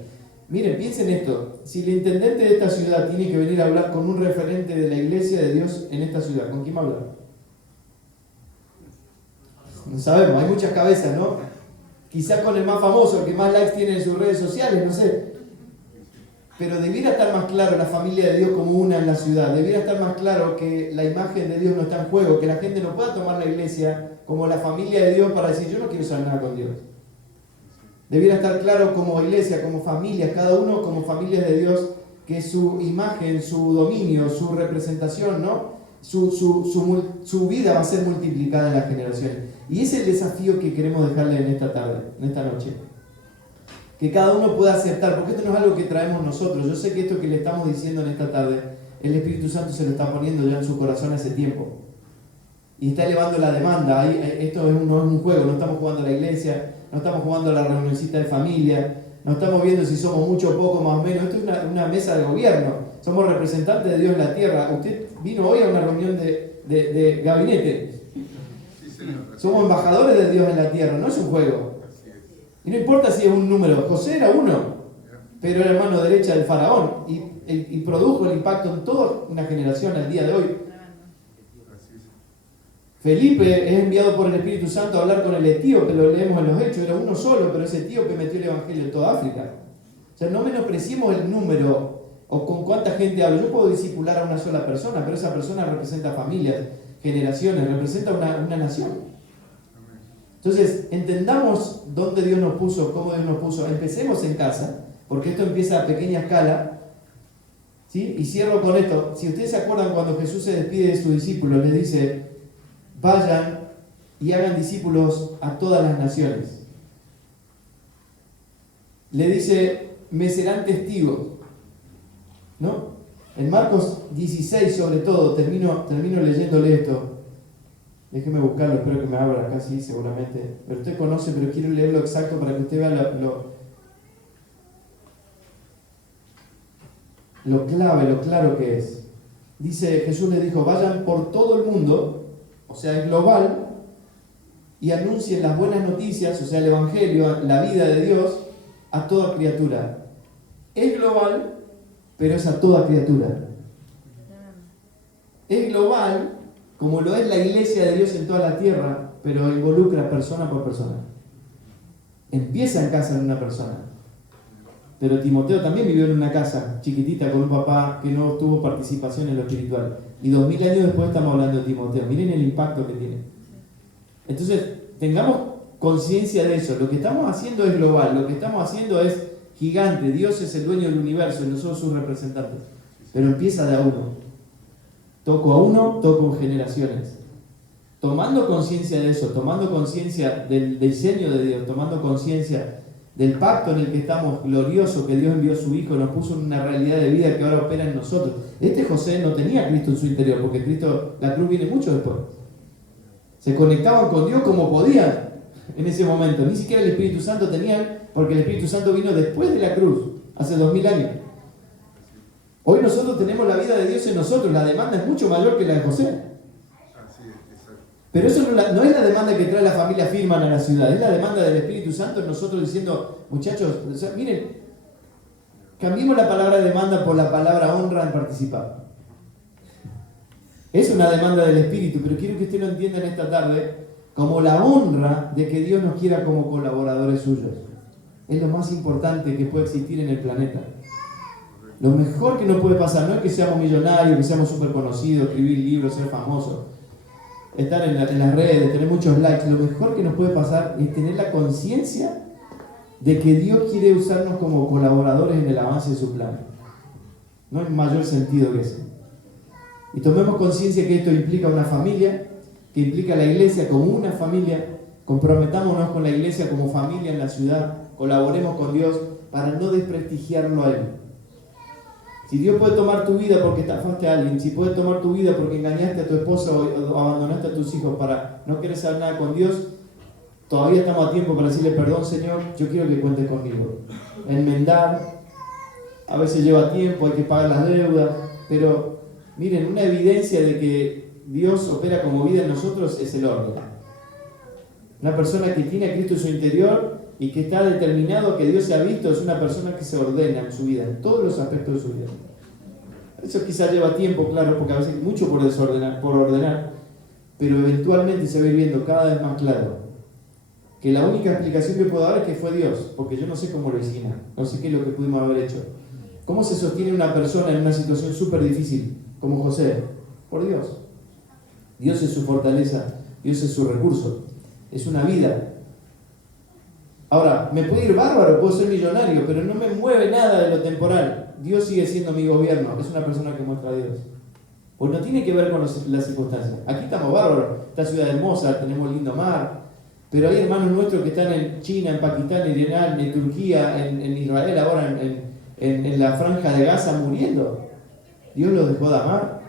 Miren, piensen esto, si el intendente de esta ciudad tiene que venir a hablar con un referente de la iglesia de Dios en esta ciudad, ¿con quién va a hablar? No sabemos, hay muchas cabezas, ¿no? Quizás con el más famoso, el que más likes tiene en sus redes sociales, no sé. Pero debiera estar más claro la familia de Dios como una en la ciudad. Debiera estar más claro que la imagen de Dios no está en juego, que la gente no pueda tomar la iglesia como la familia de Dios para decir, yo no quiero saber nada con Dios. Debiera estar claro como iglesia, como familia, cada uno como familias de Dios, que su imagen, su dominio, su representación, ¿no? Su vida va a ser multiplicada en las generaciones. Y ese es el desafío que queremos dejarle en esta tarde, en esta noche. Que cada uno pueda aceptar, porque esto no es algo que traemos nosotros. Yo sé que esto que le estamos diciendo en esta tarde, el Espíritu Santo se lo está poniendo ya en su corazón hace tiempo. Y está elevando la demanda. Esto no es un juego, no estamos jugando a la iglesia, no estamos jugando a la reunioncita de familia, no estamos viendo si somos mucho o poco, más o menos. Esto es una mesa de gobierno. Somos representantes de Dios en la tierra. Usted vino hoy a una reunión de gabinete. Somos embajadores de Dios en la tierra, no es un juego. Y no importa si es un número. José era uno, pero era mano derecha del faraón y produjo el impacto en toda una generación al día de hoy. Felipe es enviado por el Espíritu Santo a hablar con el etíope, lo leemos en los Hechos, era uno solo, pero ese etíope metió el evangelio en toda África. O sea, no menospreciemos el número o con cuánta gente hablo. Yo puedo discipular a una sola persona, pero esa persona representa familias, generaciones, representa una nación. Entonces, entendamos dónde Dios nos puso, cómo Dios nos puso. Empecemos en casa, porque esto empieza a pequeña escala. ¿Sí? Y cierro con esto. Si ustedes se acuerdan cuando Jesús se despide de sus discípulos, les dice, vayan y hagan discípulos a todas las naciones. Le dice, me serán testigos. ¿No? En Marcos 16, sobre todo, termino leyéndole esto. Déjeme buscarlo, espero que me abra acá, sí, seguramente. Pero usted conoce, pero quiero leerlo exacto para que usted vea lo claro que es. Dice, Jesús les dijo, vayan por todo el mundo, o sea, es global, y anuncien las buenas noticias, o sea, el Evangelio, la vida de Dios, a toda criatura. Es global, pero es a toda criatura. Es global, como lo es la iglesia de Dios en toda la tierra, pero involucra persona por persona. Empieza en casa de una persona. Pero Timoteo también vivió en una casa chiquitita con un papá que no tuvo participación en lo espiritual. Y 2000 años después estamos hablando de Timoteo. Miren el impacto que tiene. Entonces, tengamos conciencia de eso. Lo que estamos haciendo es global. Lo que estamos haciendo es gigante. Dios es el dueño del universo y nosotros sus representantes. Pero empieza de a uno. Toco a uno, toco en generaciones. Tomando conciencia de eso, tomando conciencia del diseño de Dios, tomando conciencia del pacto en el que estamos glorioso, que Dios envió a su Hijo, nos puso en una realidad de vida que ahora opera en nosotros. José no tenía a Cristo en su interior, porque Cristo, la cruz viene mucho después. Se conectaban con Dios como podían en ese momento. Ni siquiera el Espíritu Santo tenían, porque el Espíritu Santo vino después de la cruz, hace 2000 años. Hoy nosotros tenemos la vida de Dios en nosotros, la demanda es mucho mayor que la de José. Pero eso no es la demanda que trae la familia Firman a la ciudad, es la demanda del Espíritu Santo en nosotros diciendo, muchachos, miren, cambiemos la palabra demanda por la palabra honra en participar. Es una demanda del Espíritu, pero quiero que usted lo entienda en esta tarde como la honra de que Dios nos quiera como colaboradores suyos. Es lo más importante que puede existir en el planeta. Lo mejor que nos puede pasar no es que seamos millonarios, que seamos súper conocidos, escribir libros, ser famosos, estar en las redes, tener muchos likes. Lo mejor que nos puede pasar es tener la conciencia de que Dios quiere usarnos como colaboradores en el avance de su plan. No hay mayor sentido que ese. Y tomemos conciencia que esto implica una familia, que implica la iglesia como una familia. Comprometámonos con la iglesia como familia en la ciudad, colaboremos con Dios para no desprestigiarlo a Él. Si Dios puede tomar tu vida porque estafaste a alguien, si puede tomar tu vida porque engañaste a tu esposa o abandonaste a tus hijos para no querer saber nada con Dios, todavía estamos a tiempo para decirle, perdón Señor, yo quiero que cuentes conmigo. Enmendar, a veces lleva tiempo, hay que pagar las deudas, pero miren, una evidencia de que Dios opera como vida en nosotros es el orden. Una persona que tiene a Cristo en su interior y que está determinado que Dios se ha visto, es una persona que se ordena en su vida, en todos los aspectos de su vida. Eso quizás lleva tiempo, claro, porque a veces hay mucho por ordenar, pero eventualmente se va a ir viendo cada vez más claro que la única explicación que puedo dar es que fue Dios, porque yo no sé cómo lo hicimos, no sé qué es lo que pudimos haber hecho. ¿Cómo se sostiene una persona en una situación súper difícil, como José? Por Dios. Dios es su fortaleza, Dios es su recurso, es una vida. Ahora, me puedo ir bárbaro, puedo ser millonario, pero no me mueve nada de lo temporal. Dios sigue siendo mi gobierno, es una persona que muestra a Dios. Pues no tiene que ver con las circunstancias. Aquí estamos bárbaros, esta ciudad hermosa, tenemos lindo mar, pero hay hermanos nuestros que están en China, en Pakistán, en Irán, en Turquía, en Israel, ahora en la franja de Gaza muriendo. ¿Dios los dejó de amar?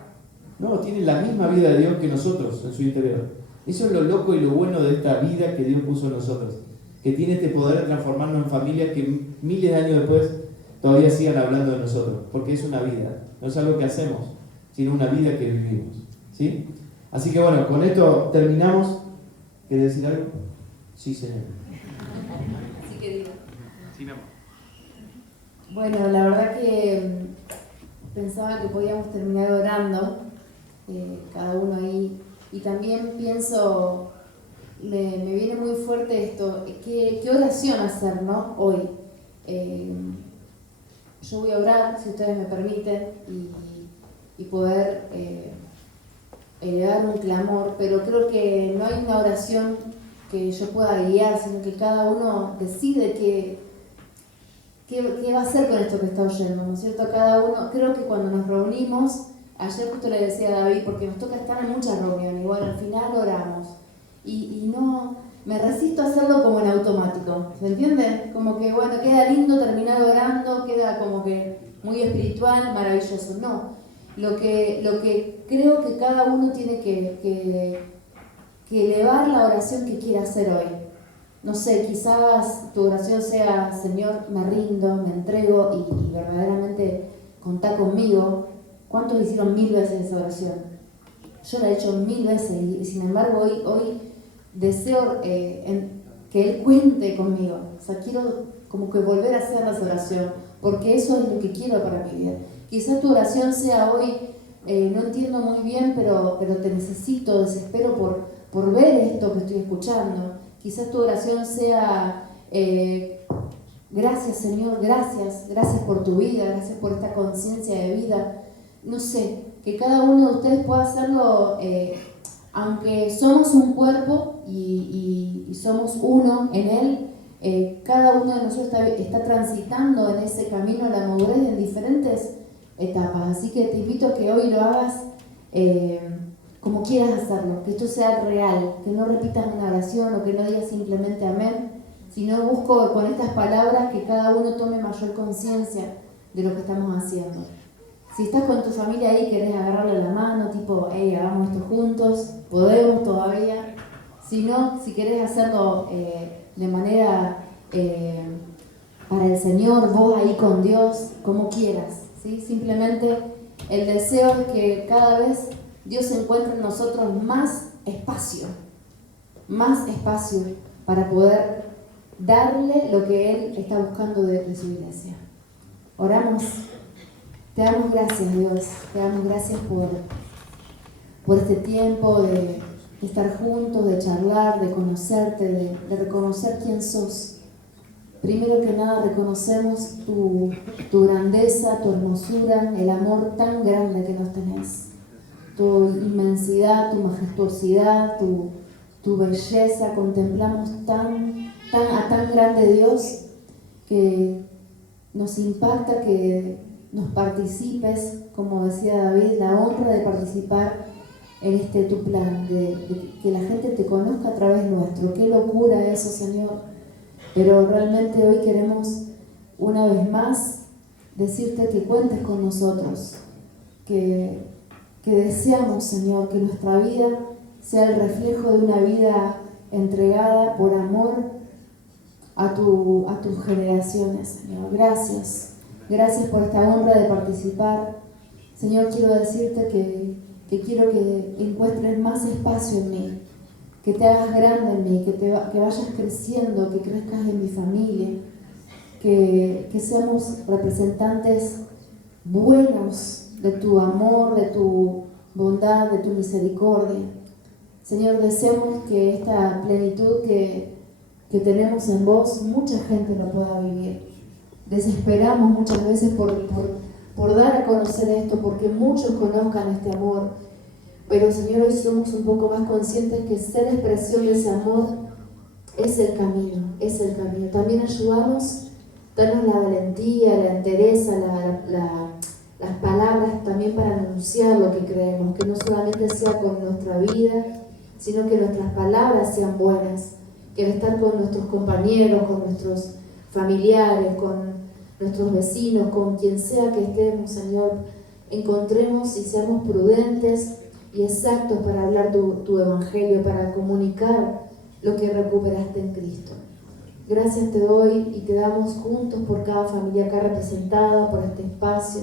No, tienen la misma vida de Dios que nosotros en su interior. Eso es lo loco y lo bueno de esta vida que Dios puso en nosotros, que tiene este poder de transformarnos en familias que miles de años después todavía sigan hablando de nosotros, porque es una vida, no es algo que hacemos, sino una vida que vivimos. ¿Sí? Así que bueno, con esto terminamos. ¿Quieres decir algo? Sí, señor. Así que digo. Sí, mi amor. Bueno, la verdad que pensaba que podíamos terminar orando, cada uno ahí, y también pienso, me viene muy fuerte esto, ¿qué oración hacer, no? Hoy. Yo voy a orar, si ustedes me permiten, y poder elevar un clamor, pero creo que no hay una oración que yo pueda guiar, sino que cada uno decide qué va a hacer con esto que está oyendo, ¿no es cierto? Cada uno, creo que cuando nos reunimos, ayer justo le decía a David, porque nos toca estar en muchas reuniones, y bueno, al final oramos, y no, me resisto a hacerlo como en automático, ¿se entiende? Como que, bueno, queda lindo terminar orando, queda como que muy espiritual, maravilloso, no. Lo que creo que cada uno tiene que elevar la oración que quiera hacer hoy. No sé, quizás tu oración sea, Señor, me rindo, me entrego y verdaderamente contá conmigo. ¿Cuántos hicieron 1000 veces esa oración? Yo la he hecho 1000 veces y sin embargo hoy deseo que Él cuente conmigo. O sea, quiero como que volver a hacer esa oración, porque eso es lo que quiero para mi vida. Quizás tu oración sea hoy, no entiendo muy bien, pero te necesito, desespero por ver esto que estoy escuchando. Quizás tu oración sea, gracias Señor, gracias por tu vida, gracias por esta conciencia de vida. No sé, que cada uno de ustedes pueda hacerlo, aunque somos un cuerpo y somos uno en Él, cada uno de nosotros está transitando en ese camino a la madurez en diferentes etapas. Así que te invito a que hoy lo hagas como quieras hacerlo, que esto sea real, que no repitas una oración o que no digas simplemente amén, sino busco con estas palabras que cada uno tome mayor conciencia de lo que estamos haciendo. Si estás con tu familia ahí, querés agarrarle la mano, tipo, hey, hagamos esto juntos, podemos todavía. Si no, si querés hacerlo de manera para el Señor, vos ahí con Dios, como quieras, ¿sí? Simplemente el deseo es que cada vez Dios encuentre en nosotros más espacio para poder darle lo que Él está buscando de su iglesia. Oramos. Te damos gracias, Dios, te damos gracias por este tiempo de estar juntos, de charlar, de conocerte, de reconocer quién sos. Primero que nada reconocemos tu grandeza, tu hermosura, el amor tan grande que nos tenés, tu inmensidad, tu majestuosidad, tu belleza. Contemplamos a tan grande Dios que nos impacta que nos participes, como decía David, la honra de participar en tu plan, de que la gente te conozca a través nuestro. Qué locura eso, Señor. Pero realmente hoy queremos una vez más decirte que cuentes con nosotros, que deseamos, Señor, que nuestra vida sea el reflejo de una vida entregada por amor a tus generaciones, Señor. Gracias. Gracias por esta honra de participar. Señor, quiero decirte que quiero que encuentres más espacio en mí, que te hagas grande en mí, que vayas creciendo, que crezcas en mi familia, que seamos representantes buenos de tu amor, de tu bondad, de tu misericordia. Señor, deseamos que esta plenitud que tenemos en vos, mucha gente la pueda vivir. Desesperamos muchas veces por dar a conocer esto, porque muchos conozcan este amor. Pero Señor, hoy somos un poco más conscientes que ser expresión de ese amor es el camino, es el camino. También ayudamos, darnos la valentía, la entereza, las palabras también para anunciar lo que creemos, que no solamente sea con nuestra vida, sino que nuestras palabras sean buenas, que al estar con nuestros compañeros, con nuestros familiares, con nuestros vecinos, con quien sea que estemos, Señor, encontremos y seamos prudentes y exactos para hablar tu evangelio, para comunicar lo que recuperaste en Cristo. Gracias te doy y te damos juntos por cada familia acá representada, por este espacio.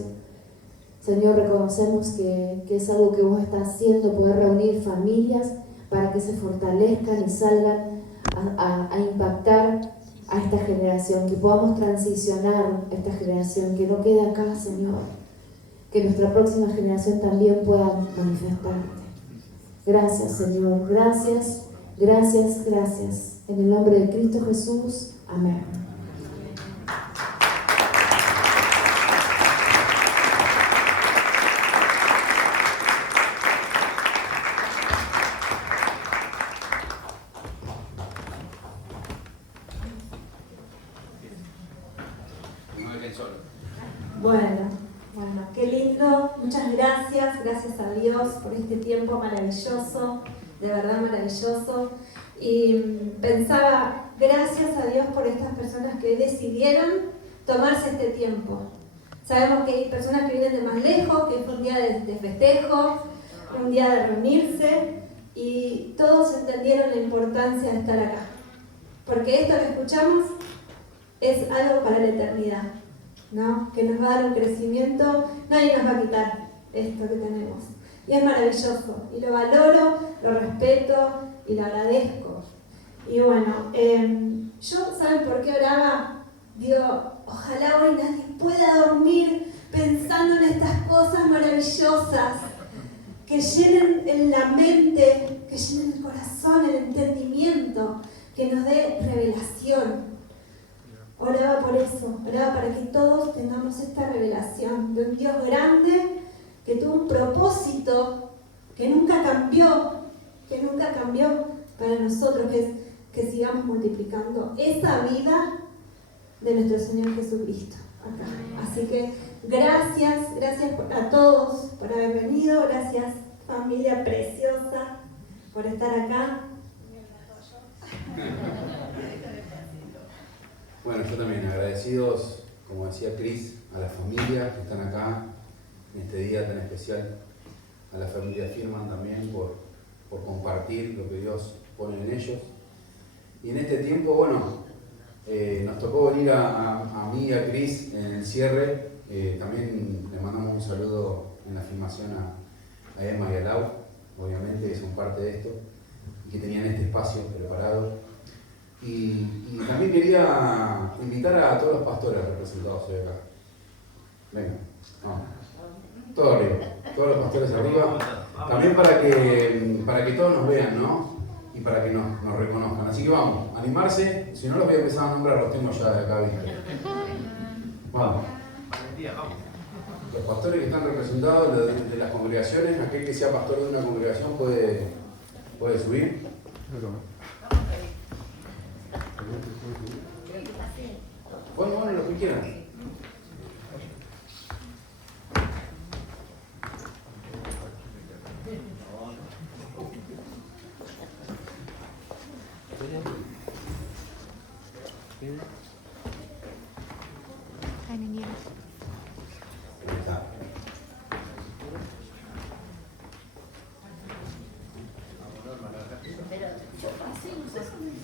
Señor, reconocemos que es algo que vos estás haciendo, poder reunir familias para que se fortalezcan y salgan a impactar a esta generación, que podamos transicionar esta generación, que no quede acá, Señor, que nuestra próxima generación también pueda manifestarte. Gracias, Señor, gracias, gracias, gracias. En el nombre de Cristo Jesús, amén. Bueno, qué lindo. Muchas gracias, gracias a Dios por este tiempo maravilloso, de verdad maravilloso. Y pensaba, gracias a Dios por estas personas que decidieron tomarse este tiempo. Sabemos que hay personas que vienen de más lejos, que fue un día de festejo, un día de reunirse, y todos entendieron la importancia de estar acá. Porque esto que escuchamos es algo para la eternidad, ¿no? Que nos va a dar un crecimiento, nadie nos va a quitar esto que tenemos. Y es maravilloso, y lo valoro, lo respeto y lo agradezco. Y bueno, yo, ¿saben por qué oraba? Digo, ojalá hoy nadie pueda dormir pensando en estas cosas maravillosas, que llenen en la mente, que llenen el corazón, el entendimiento, que nos dé revelación. Oraba por eso, oraba para que todos tengamos esta revelación de un Dios grande que tuvo un propósito que nunca cambió para nosotros, que es que sigamos multiplicando esa vida de nuestro Señor Jesucristo acá. Así que gracias a todos por haber venido, gracias familia preciosa por estar acá. Bueno, yo también agradecidos, como decía Cris, a las familias que están acá en este día tan especial, a la familia Firman también por compartir lo que Dios pone en ellos. Y en este tiempo, bueno, nos tocó venir a mí y a Cris en el cierre. También le mandamos un saludo en la filmación a Emma y a Lau, obviamente, que son parte de esto y que tenían este espacio preparado. Y también quería invitar a todos los pastores representados hoy acá. Venga, vamos. Todo arriba, todos los pastores arriba. También para que todos nos vean, ¿no? Y para que nos reconozcan. Así que vamos, animarse. Si no los voy a empezar a nombrar, los tengo ya de acá, ¿viste? Vamos. Los pastores que están representados de las congregaciones, aquel que sea pastor de una congregación puede subir. Bueno, lo que quieran.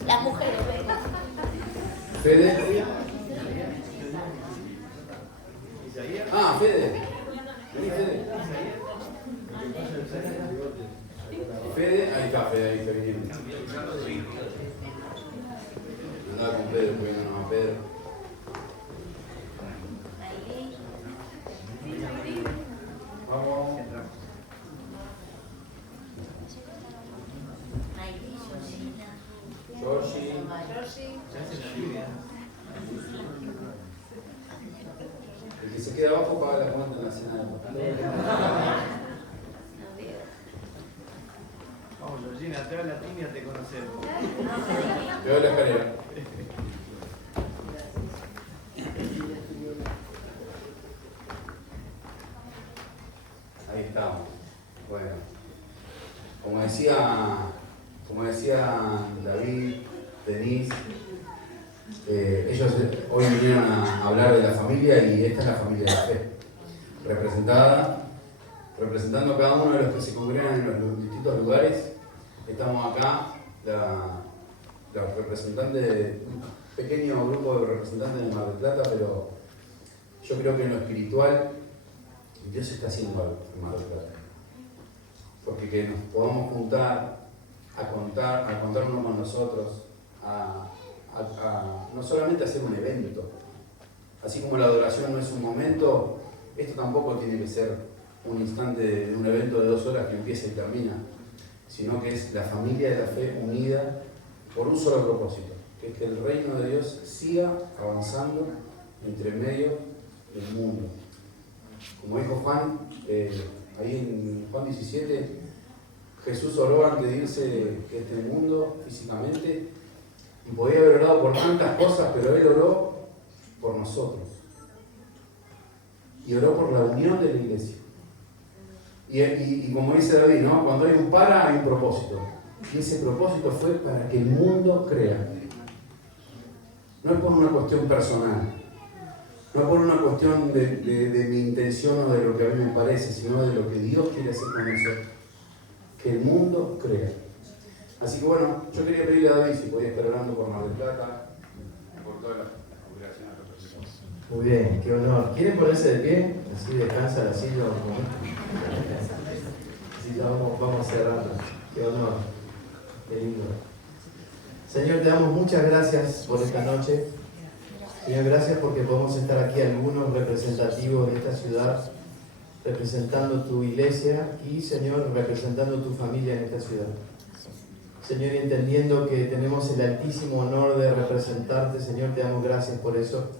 Las mujeres, venga. Fede. Ah, Fede. Vení, Fede. Fede, ahí está Fede, ahí está viniendo. Andaba con Pedro, cuidándonos a Pedro. Vamos. El que se queda abajo paga la cuenta en la cena de Vamos, Georgina, te veo la tiña, te conocemos. Te veo la escalera. Ahí estamos. Bueno, como decía David, Denise, ellos hoy vinieron a hablar de la familia y esta es la familia de la fe, representando a cada uno de los que se congregan en los distintos lugares. Estamos acá, la representante de un pequeño grupo de representantes de Mar del Plata, pero yo creo que en lo espiritual Dios está haciendo algo en Mar del Plata. Porque que nos podamos juntar a contar uno con nosotros, no solamente hacer un evento, así como la adoración no es un momento, esto tampoco tiene que ser un instante de un evento de 2 horas que empieza y termina, sino que es la familia de la fe unida por un solo propósito, que es que el reino de Dios siga avanzando entre medio del mundo. Como dijo Juan, ahí en Juan 17, Jesús oró antes de irse de este mundo físicamente y podía haber orado por tantas cosas, pero Él oró por nosotros. Y oró por la unión de la iglesia. Y como dice David, ¿no? Cuando hay un para, hay un propósito. Y ese propósito fue para que el mundo crea. No es por una cuestión personal, no es por una cuestión de mi intención o de lo que a mí me parece, sino de lo que Dios quiere hacer con nosotros. Que el mundo crea. Así que bueno, yo quería pedirle a David si podía estar orando por Mar del Plata, por toda la congregación que representamos. Muy bien, qué honor. ¿Quieren ponerse de pie? Así descansa la silla. Así ya vamos cerrando. Qué honor. Qué lindo. Señor, te damos muchas gracias por esta noche. Señor, gracias porque podemos estar aquí algunos representativos de esta ciudad, representando tu iglesia y, Señor, representando tu familia en esta ciudad. Señor, y entendiendo que tenemos el altísimo honor de representarte, Señor, te damos gracias por eso.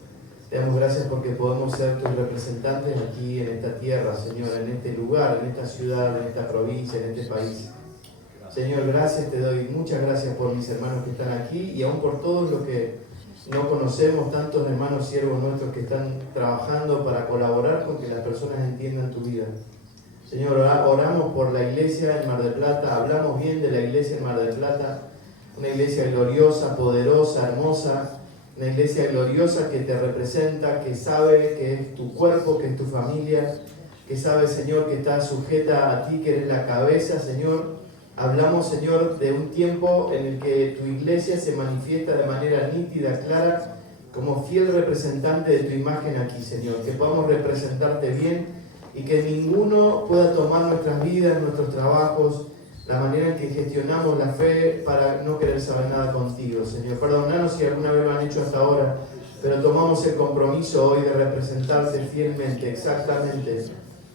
Te damos gracias porque podemos ser tus representantes aquí en esta tierra, Señor, en este lugar, en esta ciudad, en esta provincia, en este país. Señor, gracias, te doy muchas gracias por mis hermanos que están aquí y aún por todos los que no conocemos, tantos hermanos siervos nuestros que están trabajando para colaborar con que las personas entiendan tu vida. Señor, oramos por la iglesia en Mar del Plata, hablamos bien de la iglesia en Mar del Plata, una iglesia gloriosa, poderosa, hermosa, una iglesia gloriosa que te representa, que sabe que es tu cuerpo, que es tu familia, que sabe, Señor, que está sujeta a ti, que eres la cabeza, Señor. Hablamos, Señor, de un tiempo en el que tu iglesia se manifiesta de manera nítida, clara, como fiel representante de tu imagen aquí, Señor. Que podamos representarte bien y que ninguno pueda tomar nuestras vidas, nuestros trabajos, la manera en que gestionamos la fe para no querer saber nada contigo, Señor. Perdonanos si alguna vez lo han hecho hasta ahora, pero tomamos el compromiso hoy de representarte fielmente, exactamente,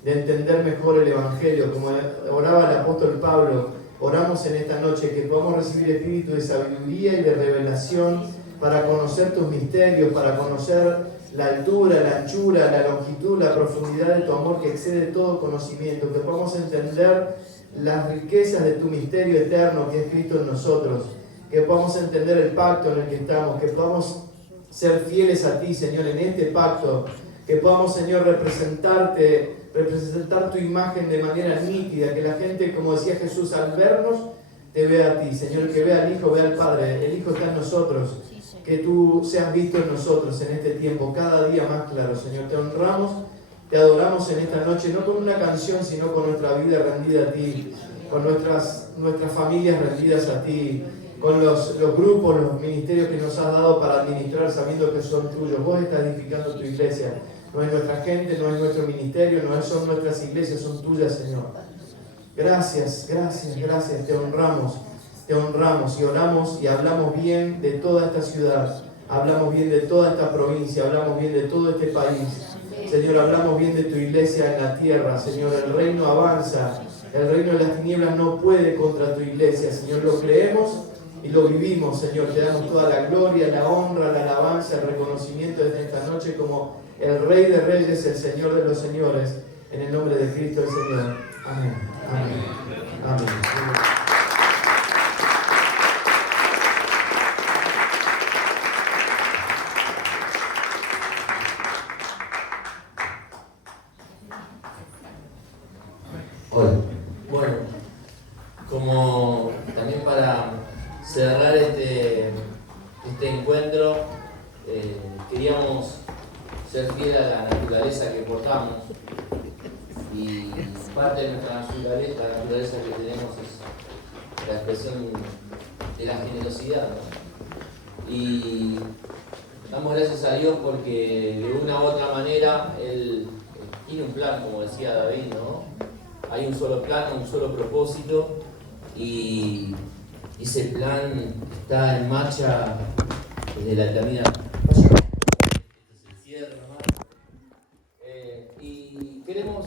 de entender mejor el Evangelio, como oraba el apóstol Pablo. Oramos en esta noche que podamos recibir espíritu de sabiduría y de revelación para conocer tus misterios, para conocer la altura, la anchura, la longitud, la profundidad de tu amor que excede todo conocimiento, que podamos entender las riquezas de tu misterio eterno que es Cristo en nosotros, que podamos entender el pacto en el que estamos, que podamos ser fieles a ti, Señor, en este pacto, que podamos, Señor, representar tu imagen de manera nítida, que la gente, como decía Jesús, al vernos, te vea a ti, Señor, que vea al Hijo, vea al Padre, el Hijo está en nosotros, que tú seas visto en nosotros en este tiempo, cada día más claro, Señor. Te honramos, te adoramos en esta noche, no con una canción, sino con nuestra vida rendida a ti, con nuestras familias rendidas a ti, con los grupos, los ministerios que nos has dado para administrar sabiendo que son tuyos. Vos estás edificando tu iglesia. No es nuestra gente, no es nuestro ministerio, no son nuestras iglesias, son tuyas, Señor. Gracias, gracias, gracias. Te honramos y oramos y hablamos bien de toda esta ciudad, hablamos bien de toda esta provincia, hablamos bien de todo este país. Señor, hablamos bien de tu iglesia en la tierra. Señor, el reino avanza, el reino de las tinieblas no puede contra tu iglesia. Señor, lo creemos y lo vivimos, Señor. Te damos toda la gloria, la honra, la alabanza, el reconocimiento desde esta noche como el Rey de Reyes, el Señor de los Señores, en el nombre de Cristo el Señor. Amén. Amén. Amén. Hola. Bueno, como también para cerrar este encuentro, queríamos ser fiel a la naturaleza que portamos, y parte de nuestra naturaleza, la naturaleza que tenemos es la expresión de la generosidad, ¿no? Y damos gracias a Dios porque de una u otra manera Él tiene un plan, como decía David, ¿no? Hay un solo plan, un solo propósito, y ese plan está en marcha desde la eternidad.